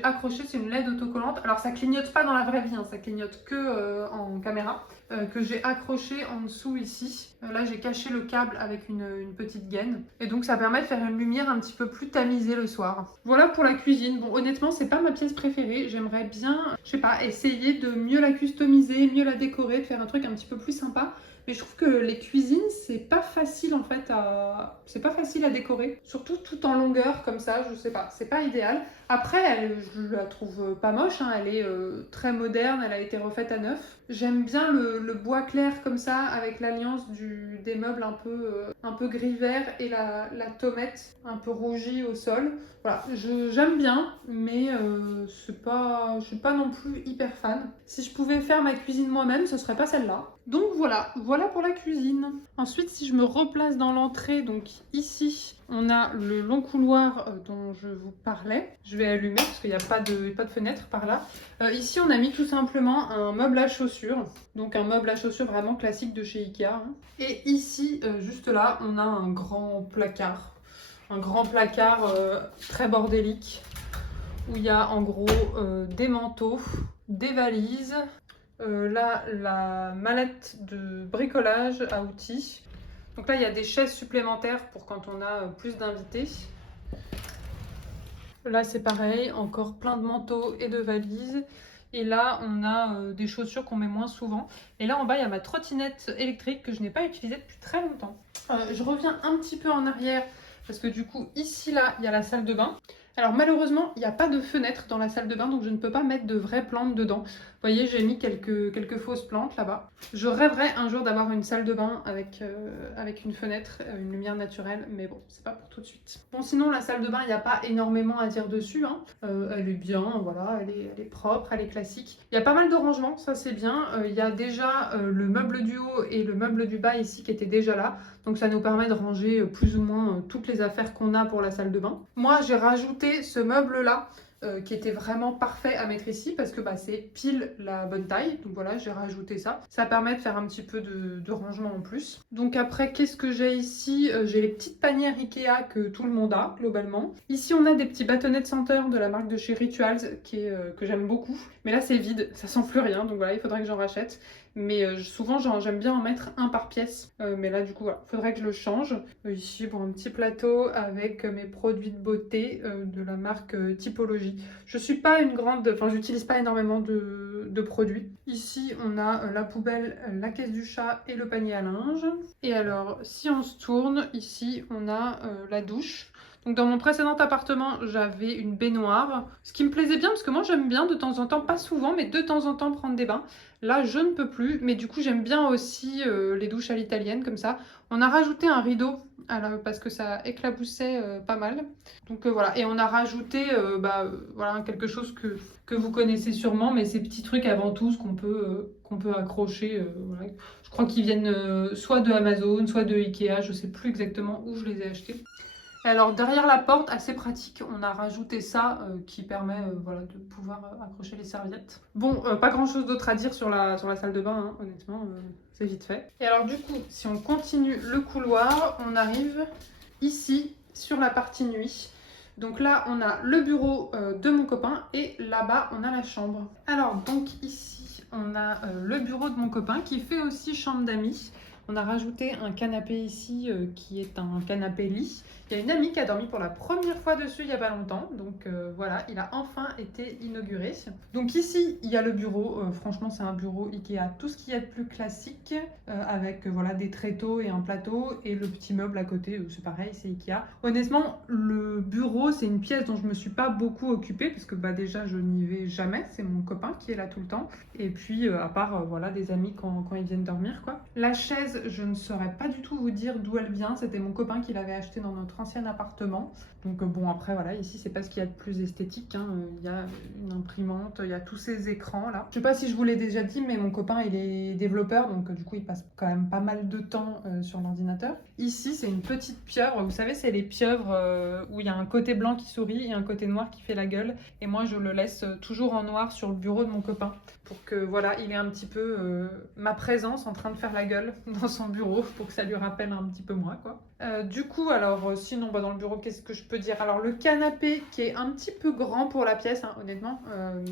accrochées, c'est une LED autocollante. Alors ça clignote pas dans la vraie vie, hein, ça clignote que en caméra, que j'ai accroché en dessous ici. Là j'ai caché le câble avec une petite gaine. Et donc ça permet de faire une lumière un petit peu plus tamisée le soir. Voilà pour la cuisine. Bon honnêtement c'est pas ma pièce préférée, j'aimerais bien, je sais pas, essayer de mieux la customiser, mieux la décorer, de faire un truc un petit peu plus sympa. Mais je trouve que les cuisines, c'est pas facile en fait c'est pas facile à décorer. Surtout tout en longueur comme ça, je sais pas, c'est pas idéal. Après, je la trouve pas moche, hein, elle est très moderne, elle a été refaite à neuf. J'aime bien le bois clair comme ça, avec l'alliance des meubles un peu gris-vert et la tomate un peu rougie au sol. Voilà, j'aime bien, mais je suis pas non plus hyper fan. Si je pouvais faire ma cuisine moi-même, ce serait pas celle-là. Donc voilà pour la cuisine. Ensuite, si je me replace dans l'entrée, donc ici, on a le long couloir dont je vous parlais. Je vais allumer parce qu'il n'y a pas de fenêtre par là. Ici, on a mis tout simplement un meuble à chaussures. Donc un meuble à chaussures vraiment classique de chez Ikea. Hein. Et ici, juste là, on a un grand placard. Un grand placard très bordélique où il y a en gros des manteaux, des valises. Là, la mallette de bricolage à outils. Donc là, il y a des chaises supplémentaires pour quand on a plus d'invités. Là, c'est pareil, encore plein de manteaux et de valises. Et là, on a des chaussures qu'on met moins souvent. Et là, en bas, il y a ma trottinette électrique que je n'ai pas utilisée depuis très longtemps. Je reviens un petit peu en arrière parce que du coup, ici, là, il y a la salle de bain. Alors malheureusement, il n'y a pas de fenêtre dans la salle de bain, donc je ne peux pas mettre de vraies plantes dedans. Vous voyez, j'ai mis quelques fausses plantes là-bas. Je rêverais un jour d'avoir une salle de bain avec une fenêtre, une lumière naturelle, mais bon, c'est pas pour tout de suite. Bon, sinon, la salle de bain, il n'y a pas énormément à dire dessus. Hein. Elle est bien, voilà, elle est propre, elle est classique. Il y a pas mal de rangements, ça c'est bien. Il y a déjà le meuble du haut et le meuble du bas ici qui étaient déjà là. Donc ça nous permet de ranger plus ou moins toutes les affaires qu'on a pour la salle de bain. Moi, j'ai rajouté ce meuble-là qui était vraiment parfait à mettre ici parce que c'est pile la bonne taille. Donc voilà, j'ai rajouté ça. Ça permet de faire un petit peu de rangement en plus. Donc après, qu'est-ce que j'ai ici? J'ai les petites panières Ikea que tout le monde a, globalement. Ici, on a des petits bâtonnets de senteur de la marque de chez Rituals que j'aime beaucoup. Mais là, c'est vide, ça sent plus rien. Donc voilà, il faudrait que j'en rachète. Mais souvent, j'aime bien en mettre un par pièce. Mais là, du coup, voilà, faudrait que je le change. Ici, pour un petit plateau avec mes produits de beauté de la marque Typologie. Je suis pas une grande... Enfin, j'utilise pas énormément de produits. Ici, on a la poubelle, la caisse du chat et le panier à linge. Et alors, si on se tourne, ici, on a la douche. Donc dans mon précédent appartement, j'avais une baignoire, ce qui me plaisait bien parce que moi j'aime bien de temps en temps, pas souvent, mais de temps en temps prendre des bains. Là, je ne peux plus, mais du coup j'aime bien aussi les douches à l'italienne comme ça. On a rajouté un rideau parce que ça éclaboussait pas mal. Donc voilà, et on a rajouté voilà, quelque chose que vous connaissez sûrement, mais ces petits trucs avant tout qu'on peut accrocher. Voilà. Je crois qu'ils viennent soit de Amazon, soit de Ikea, je sais plus exactement où je les ai achetés. Alors derrière la porte, assez pratique, on a rajouté ça qui permet voilà, de pouvoir accrocher les serviettes. Bon, pas grand chose d'autre à dire sur la salle de bain, hein, honnêtement, c'est vite fait. Et alors du coup, si on continue le couloir, on arrive ici sur la partie nuit. Donc là, on a le bureau de mon copain et là-bas, on a la chambre. Alors donc ici, on a le bureau de mon copain qui fait aussi chambre d'amis. On a rajouté un canapé ici qui est un canapé lit. Il y a une amie qui a dormi pour la première fois dessus il n'y a pas longtemps. Donc voilà, il a enfin été inauguré. Donc ici, il y a le bureau. Franchement, c'est un bureau Ikea. Tout ce qu'il y a de plus classique avec voilà, des tréteaux et un plateau. Et le petit meuble à côté, c'est pareil, c'est Ikea. Honnêtement, le bureau, c'est une pièce dont je ne me suis pas beaucoup occupée parce que déjà, je n'y vais jamais. C'est mon copain qui est là tout le temps. Et puis, à part voilà, des amis quand ils viennent dormir, quoi. La chaise, je ne saurais pas du tout vous dire d'où elle vient. C'était mon copain qui l'avait acheté dans notre ancien appartement. Donc bon, après voilà, ici c'est pas ce qu'il y a de plus esthétique, hein. Il y a une imprimante, il y a tous ces écrans là. Je sais pas si je vous l'ai déjà dit, mais mon copain il est développeur, donc du coup il passe quand même pas mal de temps sur l'ordinateur. Ici c'est une petite pieuvre, vous savez c'est les pieuvres où il y a un côté blanc qui sourit et un côté noir qui fait la gueule. Et moi je le laisse toujours en noir sur le bureau de mon copain pour que voilà, il ait un petit peu ma présence en train de faire la gueule dans son bureau pour que ça lui rappelle un petit peu moi, quoi. Du coup, alors sinon, dans le bureau, qu'est-ce que je peux dire? Alors le canapé qui est un petit peu grand pour la pièce, hein, honnêtement,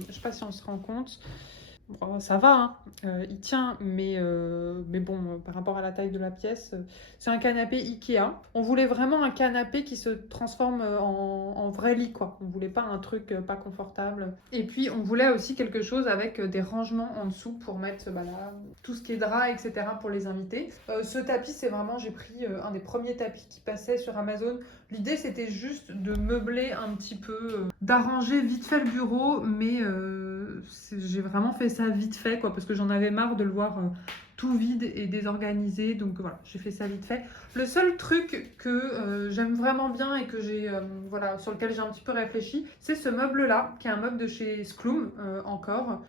je sais pas si on se rend compte. Bon, ça va, hein, il tient, mais bon, par rapport à la taille de la pièce, c'est un canapé Ikea. On voulait vraiment un canapé qui se transforme en vrai lit, quoi. On voulait pas un truc pas confortable. Et puis, on voulait aussi quelque chose avec des rangements en dessous pour mettre tout ce qui est drap, etc. pour les invités. Ce tapis, c'est vraiment, j'ai pris un des premiers tapis qui passait sur Amazon. L'idée, c'était juste de meubler un petit peu, d'arranger vite fait le bureau, mais j'ai vraiment fait ça vite fait, quoi, parce que j'en avais marre de le voir tout vide et désorganisé, donc voilà, j'ai fait ça vite fait. Le seul truc que j'aime vraiment bien et que sur lequel j'ai un petit peu réfléchi, c'est ce meuble-là, qui est un meuble de chez Skloom, encore,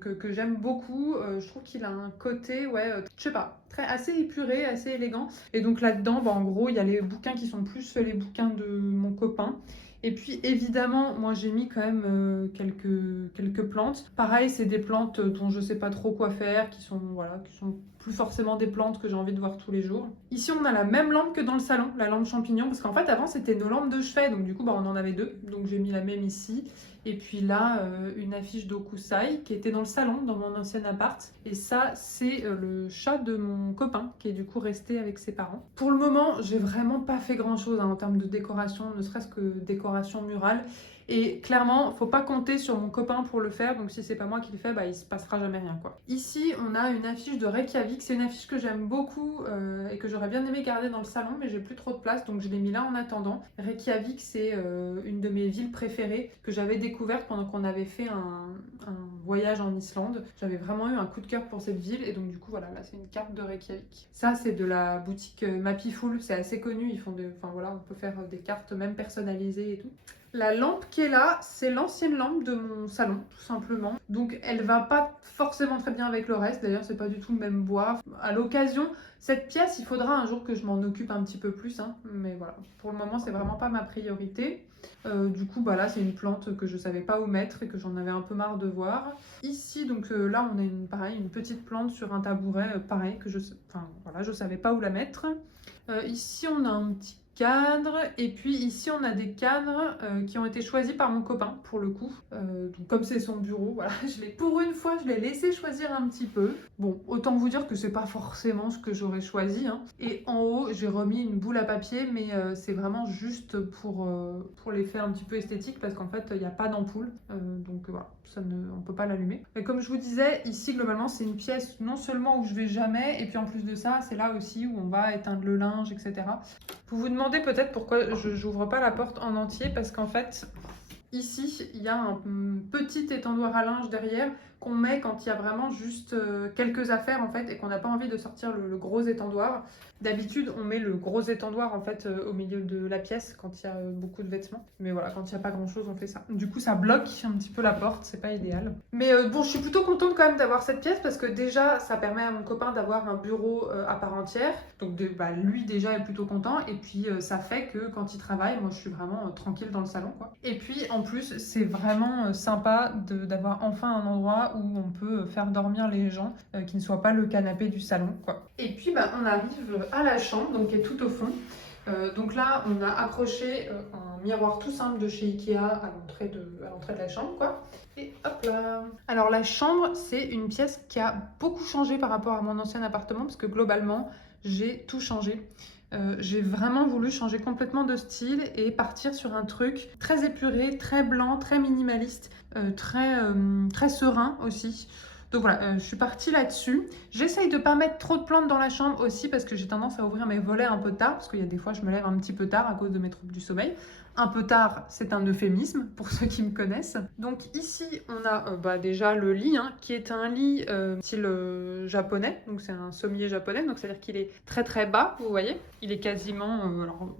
que j'aime beaucoup. Je trouve qu'il a un côté, je sais pas, assez épuré, assez élégant. Et donc là-dedans, en gros, il y a les bouquins qui sont plus les bouquins de mon copain. Et puis évidemment, moi j'ai mis quand même quelques plantes. Pareil, c'est des plantes dont je sais pas trop quoi faire, qui sont plus forcément des plantes que j'ai envie de voir tous les jours. Ici, on a la même lampe que dans le salon, la lampe champignon, parce qu'en fait avant c'était nos lampes de chevet, donc du coup on en avait deux, donc j'ai mis la même ici. Et puis là, une affiche d'Okusai qui était dans le salon, dans mon ancien appart. Et ça, c'est le chat de mon copain qui est du coup resté avec ses parents. Pour le moment, j'ai vraiment pas fait grand chose en termes de décoration, ne serait-ce que décoration murale. Et clairement, faut pas compter sur mon copain pour le faire, donc si c'est pas moi qui le fais, il se passera jamais rien, quoi. Ici, on a une affiche de Reykjavik, c'est une affiche que j'aime beaucoup et que j'aurais bien aimé garder dans le salon, mais j'ai plus trop de place, donc je l'ai mis là en attendant. Reykjavik, c'est une de mes villes préférées que j'avais découverte pendant qu'on avait fait un voyage en Islande. J'avais vraiment eu un coup de cœur pour cette ville, et donc du coup, voilà, là c'est une carte de Reykjavik. Ça, c'est de la boutique Mapiful, c'est assez connu, ils font on peut faire des cartes même personnalisées et tout. La lampe qui est là, c'est l'ancienne lampe de mon salon, tout simplement. Donc elle va pas forcément très bien avec le reste, d'ailleurs c'est pas du tout le même bois. À l'occasion, cette pièce, il faudra un jour que je m'en occupe un petit peu plus, hein. Mais voilà, pour le moment c'est vraiment pas ma priorité. Du coup, là c'est une plante que je savais pas où mettre et que j'en avais un peu marre de voir. Ici, donc là on a une petite plante sur un tabouret, pareil, que je savais pas où la mettre. Ici on a un petit cadre, et puis ici on a des cadres qui ont été choisis par mon copain pour le coup, donc comme c'est son bureau, voilà, pour une fois je l'ai laissé choisir un petit peu. Bon, autant vous dire que c'est pas forcément ce que j'aurais choisi, hein. Et en haut j'ai remis une boule à papier, mais c'est vraiment juste pour l'effet un petit peu esthétique, parce qu'en fait il n'y a pas d'ampoule, donc voilà, on peut pas l'allumer. Mais comme je vous disais, ici globalement c'est une pièce non seulement où je vais jamais, et puis en plus de ça c'est là aussi où on va éteindre le linge, etc. Vous vous demandez peut-être pourquoi je n'ouvre pas la porte en entier, parce qu'en fait, ici, il y a un petit étendoir à linge derrière qu'on met quand il y a vraiment juste quelques affaires en fait, et qu'on n'a pas envie de sortir le gros étendoir. D'habitude, on met le gros étendoir en fait au milieu de la pièce quand il y a beaucoup de vêtements. Mais voilà, quand il n'y a pas grand chose, on fait ça. Du coup, ça bloque un petit peu la porte, c'est pas idéal. Mais bon, je suis plutôt contente quand même d'avoir cette pièce, parce que déjà, ça permet à mon copain d'avoir un bureau à part entière. Donc lui déjà est plutôt content, et puis ça fait que quand il travaille, moi je suis vraiment tranquille dans le salon, quoi. Et puis en plus, c'est vraiment sympa d'avoir enfin un endroit où on peut faire dormir les gens, qui ne soit pas le canapé du salon, quoi. Et puis on arrive à la chambre, donc qui est tout au fond. Donc là, on a accroché un miroir tout simple de chez Ikea à l'entrée de la chambre, quoi. Et hop là. Alors la chambre, c'est une pièce qui a beaucoup changé par rapport à mon ancien appartement, parce que globalement, j'ai tout changé. J'ai vraiment voulu changer complètement de style et partir sur un truc très épuré, très blanc, très minimaliste, très serein aussi. Donc voilà, je suis partie là-dessus. J'essaye de pas mettre trop de plantes dans la chambre aussi, parce que j'ai tendance à ouvrir mes volets un peu tard, parce qu'il y a des fois je me lève un petit peu tard à cause de mes troubles du sommeil. Un peu tard, c'est un euphémisme pour ceux qui me connaissent. Donc ici, on a déjà le lit, hein, qui est un lit style japonais. Donc c'est un sommier japonais, donc c'est-à-dire qu'il est très très bas, vous voyez. Il est quasiment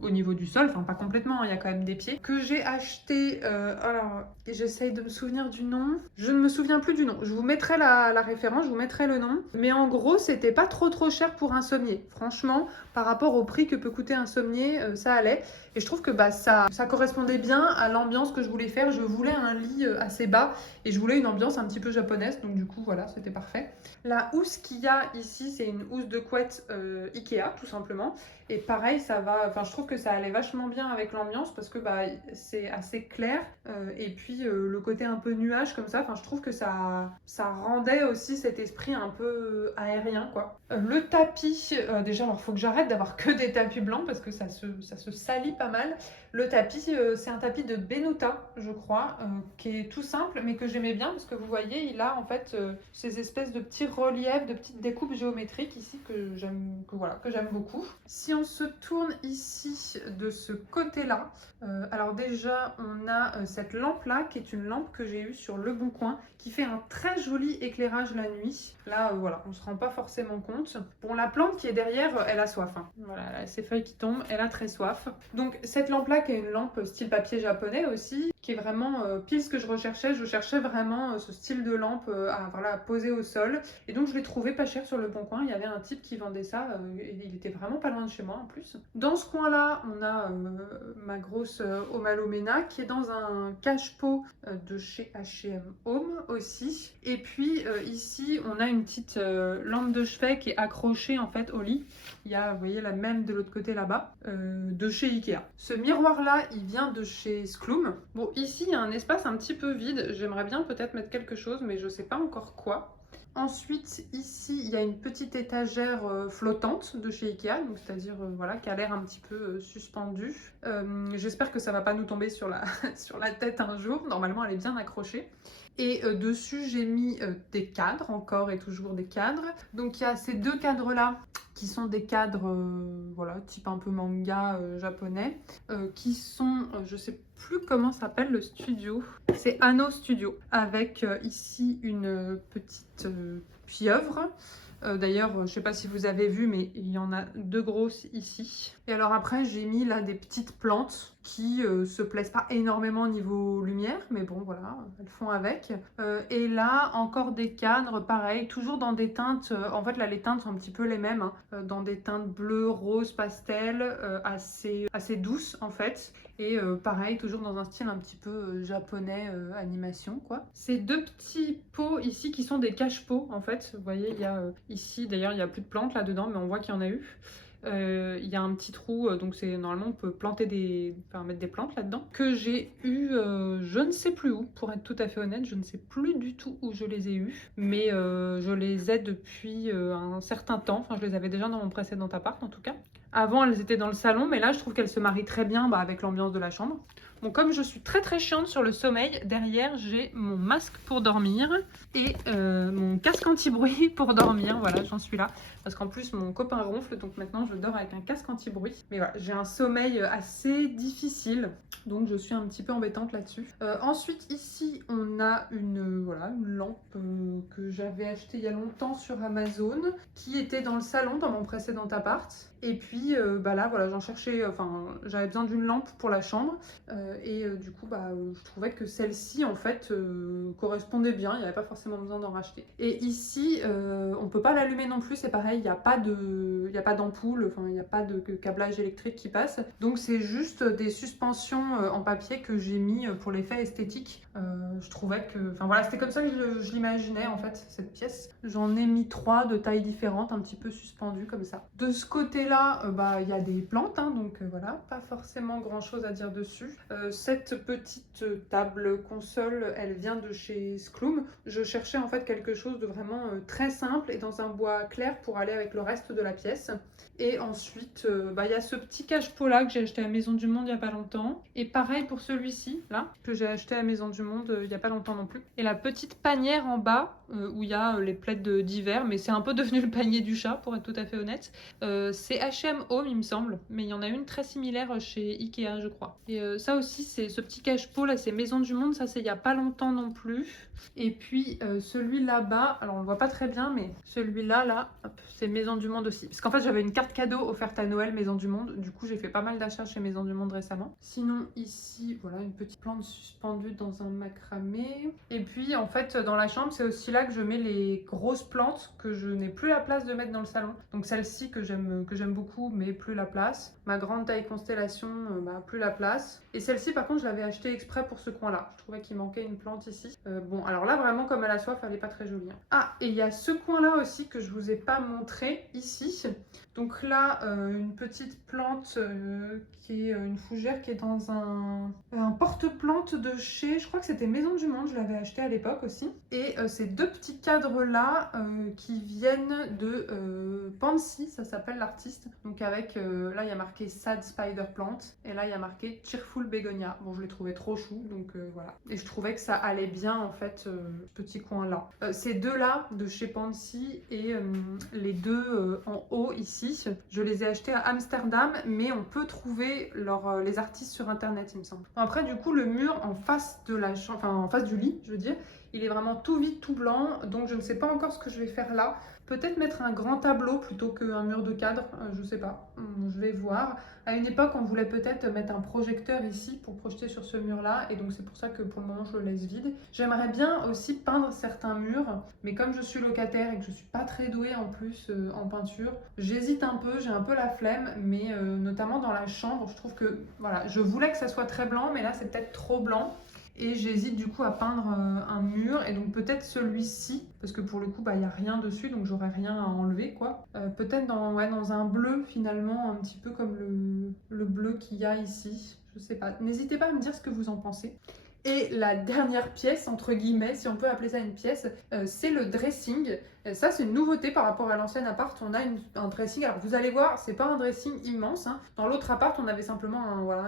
au niveau du sol, enfin pas complètement, hein, il y a quand même des pieds. Que j'ai acheté, alors j'essaye de me souvenir du nom. Je ne me souviens plus du nom. Je vous mettrai la référence, je vous mettrai le nom. Mais en gros, c'était pas trop cher pour un sommier. Franchement, par rapport au prix que peut coûter un sommier, ça allait. Et je trouve que ça ça correspondait bien à l'ambiance que je voulais faire. Je voulais un lit assez bas et je voulais une ambiance un petit peu japonaise, donc du coup voilà, c'était parfait. La housse qu'il y a ici, c'est une housse de couette Ikea tout simplement. Et pareil, ça va, enfin je trouve que ça allait vachement bien avec l'ambiance parce que c'est assez clair et puis le côté un peu nuage comme ça, enfin je trouve que ça rendait aussi cet esprit un peu aérien quoi. Le tapis, déjà alors faut que j'arrête d'avoir que des tapis blancs parce que ça se salit pas mal. Le tapis, c'est un tapis de Benuta, je crois, qui est tout simple, mais que j'aimais bien parce que vous voyez, il a en fait ces espèces de petits reliefs, de petites découpes géométriques ici que j'aime beaucoup. Si on se tourne ici de ce côté-là, alors déjà on a cette lampe-là qui est une lampe que j'ai eue sur Le Bon Coin, qui fait un très joli éclairage la nuit. Là, voilà, on se rend pas forcément compte. Bon, la plante qui est derrière, elle a soif. Hein. Voilà, elle a ses feuilles qui tombent, elle a très soif. Donc cette lampe-là, qui est une lampe style papier japonais aussi, qui est vraiment pile ce que je recherchais. Je cherchais vraiment ce style de lampe à poser au sol. Et donc je l'ai trouvé pas cher sur Le Bon Coin. Il y avait un type qui vendait ça. Et il était vraiment pas loin de chez moi en plus. Dans ce coin-là, on a ma grosse Omalomena qui est dans un cache-pot de chez H&M Home aussi. Et puis ici, on a une petite lampe de chevet qui est accrochée en fait au lit. Il y a, vous voyez, la même de l'autre côté là-bas, de chez Ikea. Ce miroir-là, il vient de chez Skloom. Bon, ici, il y a un espace un petit peu vide. J'aimerais bien peut-être mettre quelque chose, mais je sais pas encore quoi. Ensuite, ici, il y a une petite étagère flottante de chez Ikea, donc c'est-à-dire voilà, qui a l'air un petit peu suspendue. J'espère que ça va pas nous tomber sur la, sur la tête un jour. Normalement, elle est bien accrochée. Et dessus, j'ai mis des cadres, encore et toujours des cadres. Donc il y a ces deux cadres-là qui sont des cadres, voilà, type un peu manga japonais, qui sont, je sais plus comment s'appelle le studio, c'est Anno Studio, avec ici une petite pieuvre. D'ailleurs, je sais pas si vous avez vu, mais il y en a deux grosses ici. Et alors après, j'ai mis là des petites plantes qui se plaisent pas énormément au niveau lumière, mais bon voilà, elles font avec. Et là, encore des cadres, pareil, toujours dans des teintes, en fait là les teintes sont un petit peu les mêmes, hein, dans des teintes bleues, roses, pastel, assez douces en fait. Et pareil, toujours dans un style un petit peu japonais, animation quoi. Ces deux petits pots ici qui sont des cache-pots en fait, vous voyez, il y a ici, d'ailleurs il n'y a plus de plantes là-dedans, mais on voit qu'il y en a eu. Il y a un petit trou, donc c'est normalement on peut planter mettre des plantes là-dedans. Que j'ai eu, je ne sais plus où, pour être tout à fait honnête, je ne sais plus du tout où je les ai eus, mais je les ai depuis un certain temps. Enfin, je les avais déjà dans mon précédent appart en tout cas. Avant, elles étaient dans le salon, mais là, je trouve qu'elles se marient très bien avec l'ambiance de la chambre. Bon, comme je suis très chiante sur le sommeil, derrière, j'ai mon masque pour dormir et mon casque anti-bruit pour dormir. Voilà, j'en suis là. Parce qu'en plus, mon copain ronfle, donc maintenant, je dors avec un casque anti-bruit. Mais voilà, j'ai un sommeil assez difficile, donc je suis un petit peu embêtante là-dessus. Ensuite, ici, on a une lampe que j'avais achetée il y a longtemps sur Amazon, qui était dans le salon, dans mon précédent appart. Et puis là, voilà, j'en cherchais, j'avais besoin d'une lampe pour la chambre. Du coup, je trouvais que celle-ci, en fait, correspondait bien. Il n'y avait pas forcément besoin d'en racheter. Et ici, on peut pas l'allumer non plus. C'est pareil, il n'y a pas d'ampoule, enfin, il n'y a pas de câblage électrique qui passe. Donc, c'est juste des suspensions en papier que j'ai mis pour l'effet esthétique. Je trouvais que... Enfin, voilà, c'était comme ça que je l'imaginais, en fait, cette pièce. J'en ai mis 3 de tailles différentes, un petit peu suspendues comme ça. De ce côté-là, il y a des plantes, hein, donc voilà, pas forcément grand-chose à dire dessus. Cette petite table console, elle vient de chez Skloom. Je cherchais en fait quelque chose de vraiment très simple et dans un bois clair pour aller avec le reste de la pièce. Et ensuite, il y a ce petit cache-pot là que j'ai acheté à Maison du Monde il n'y a pas longtemps. Et pareil pour celui-ci, là, que j'ai acheté à Maison du Monde il n'y a pas longtemps non plus. Et la petite panière en bas, où il y a les plaids d'hiver, mais c'est un peu devenu le panier du chat, pour être tout à fait honnête. C'est H&M Home, il me semble, mais il y en a une très similaire chez Ikea, je crois. Et ça aussi, c'est ce petit cache-pot là, c'est Maison du Monde, ça c'est il n'y a pas longtemps non plus. Et puis celui là-bas, alors on le voit pas très bien, mais celui-là, là, c'est Maison du Monde aussi. Parce qu'en fait, j'avais une carte cadeau offerte à Noël Maison du Monde. Du coup, j'ai fait pas mal d'achats chez Maison du Monde récemment. Sinon, ici, voilà, une petite plante suspendue dans un macramé. Et puis, en fait, dans la chambre, c'est aussi là que je mets les grosses plantes que je n'ai plus la place de mettre dans le salon. Donc celle-ci que j'aime beaucoup, mais plus la place. Ma grande taille constellation, plus la place. Et celle-ci, par contre, je l'avais achetée exprès pour ce coin-là. Je trouvais qu'il manquait une plante ici. Bon, alors là, vraiment, comme elle a soif, elle n'est pas très jolie. Hein. Ah, et il y a ce coin-là aussi que je vous ai pas montré, ici. Donc là, une petite plante qui est une fougère qui est dans un porte-plante de chez, je crois que c'était Maison du Monde, je l'avais acheté à l'époque aussi. Et ces deux petits cadres-là qui viennent de Pansy, ça s'appelle l'artiste. Donc avec, là il y a marqué Sad Spider Plant, et là il y a marqué Cheerful Begonia. Bon, je l'ai trouvé trop chou, donc voilà. Et je trouvais que ça allait bien en fait, ce petit coin-là. Ces deux-là, de chez Pansy, et les deux en haut ici, je les ai achetés à Amsterdam, mais on peut trouver les artistes sur internet, il me semble. Bon, après, du coup, le mur en face de la chambre, enfin en face du lit, je veux dire, il est vraiment tout vide, tout blanc, donc je ne sais pas encore ce que je vais faire là. Peut-être mettre un grand tableau plutôt qu'un mur de cadre, je sais pas, je vais voir. À une époque, on voulait peut-être mettre un projecteur ici pour projeter sur ce mur-là, et donc c'est pour ça que pour le moment je le laisse vide. J'aimerais bien aussi peindre certains murs, mais comme je suis locataire et que je suis pas très douée en plus en peinture, j'hésite un peu, j'ai un peu la flemme, mais notamment dans la chambre, je trouve que voilà, je voulais que ça soit très blanc, mais là c'est peut-être trop blanc. Et j'hésite du coup à peindre un mur, et donc peut-être celui-ci, parce que pour le coup, il n'y a rien dessus, donc j'aurais rien à enlever, quoi. Peut-être dans un bleu, finalement, un petit peu comme le bleu qu'il y a ici. Je sais pas. N'hésitez pas à me dire ce que vous en pensez. Et la dernière pièce, entre guillemets, si on peut appeler ça une pièce, c'est le dressing. Ça, c'est une nouveauté par rapport à l'ancien appart. On a un dressing. Alors, vous allez voir, c'est pas un dressing immense. Hein. Dans l'autre appart, on avait simplement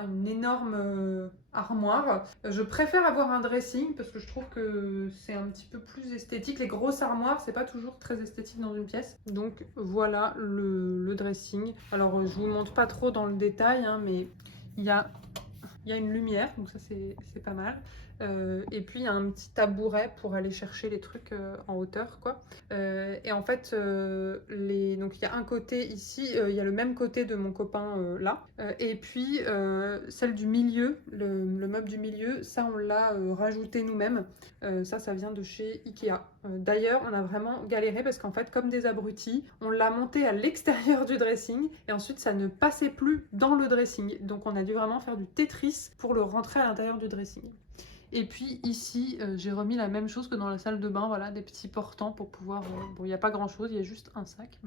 une énorme armoire. Je préfère avoir un dressing parce que je trouve que c'est un petit peu plus esthétique. Les grosses armoires, c'est pas toujours très esthétique dans une pièce. Donc, voilà le dressing. Alors, je vous montre pas trop dans le détail, hein, mais il y a une lumière, donc ça c'est pas mal. Et puis il y a un petit tabouret pour aller chercher les trucs en hauteur, quoi. Et en fait, donc il y a un côté ici, il y a le même côté de mon copain là. Et puis celle du milieu, le meuble du milieu, ça on l'a rajouté nous-mêmes. Ça vient de chez Ikea. D'ailleurs, on a vraiment galéré parce qu'en fait, comme des abrutis, on l'a monté à l'extérieur du dressing et ensuite ça ne passait plus dans le dressing. Donc on a dû vraiment faire du Tetris pour le rentrer à l'intérieur du dressing. Et puis ici, j'ai remis la même chose que dans la salle de bain, voilà, des petits portants pour pouvoir... bon, il n'y a pas grand-chose, il y a juste un sac.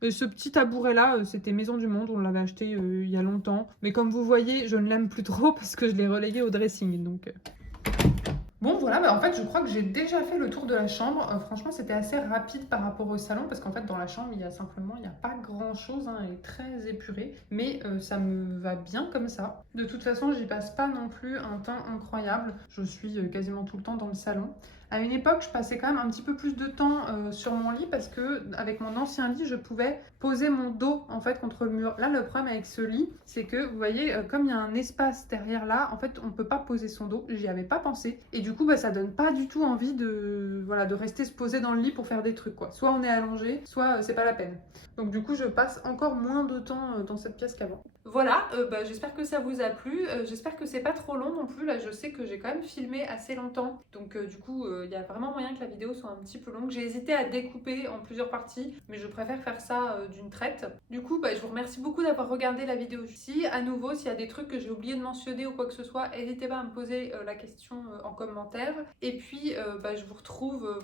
Mais... ce petit tabouret-là, c'était Maison du Monde, on l'avait acheté il y a longtemps. Mais comme vous voyez, je ne l'aime plus trop parce que je l'ai relégué au dressing, donc... Bon voilà, en fait je crois que j'ai déjà fait le tour de la chambre. Franchement c'était assez rapide par rapport au salon parce qu'en fait dans la chambre il n'y a pas grand chose, hein, elle est très épurée. Mais ça me va bien comme ça. De toute façon j'y passe pas non plus un temps incroyable. Je suis quasiment tout le temps dans le salon. À une époque, je passais quand même un petit peu plus de temps sur mon lit parce que avec mon ancien lit, je pouvais poser mon dos en fait contre le mur. Là, le problème avec ce lit, c'est que vous voyez, comme il y a un espace derrière là, en fait, on peut pas poser son dos. J'y avais pas pensé et du coup, ça donne pas du tout envie de rester se poser dans le lit pour faire des trucs, quoi. Soit on est allongé, soit c'est pas la peine. Donc du coup, je passe encore moins de temps dans cette pièce qu'avant. Voilà, j'espère que ça vous a plu, j'espère que c'est pas trop long non plus, là je sais que j'ai quand même filmé assez longtemps, donc du coup il y a vraiment moyen que la vidéo soit un petit peu longue. J'ai hésité à découper en plusieurs parties, mais je préfère faire ça d'une traite. Du coup, je vous remercie beaucoup d'avoir regardé la vidéo ici. À nouveau, s'il y a des trucs que j'ai oublié de mentionner ou quoi que ce soit, n'hésitez pas à me poser la question en commentaire. Et puis, je vous retrouve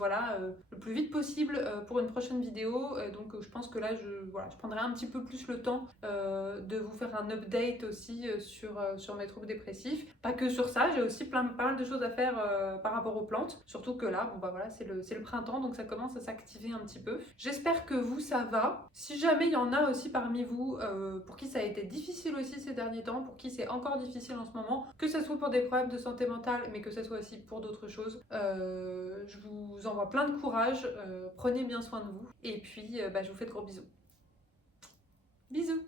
le plus vite possible pour une prochaine vidéo. Donc je pense que là, je prendrai un petit peu plus le temps de vous faire un update aussi sur mes troubles dépressifs. Pas que sur ça, j'ai aussi pas mal de choses à faire par rapport aux plantes. Surtout que là, c'est le printemps, donc ça commence à s'activer un petit peu. J'espère que vous, ça va. Si jamais il y en a aussi parmi vous pour qui ça a été difficile aussi ces derniers temps, pour qui c'est encore difficile en ce moment, que ce soit pour des problèmes de santé mentale, mais que ce soit aussi pour d'autres choses, je vous envoie plein de courage. Prenez bien soin de vous. Et puis, je vous fais de gros bisous. Bisous!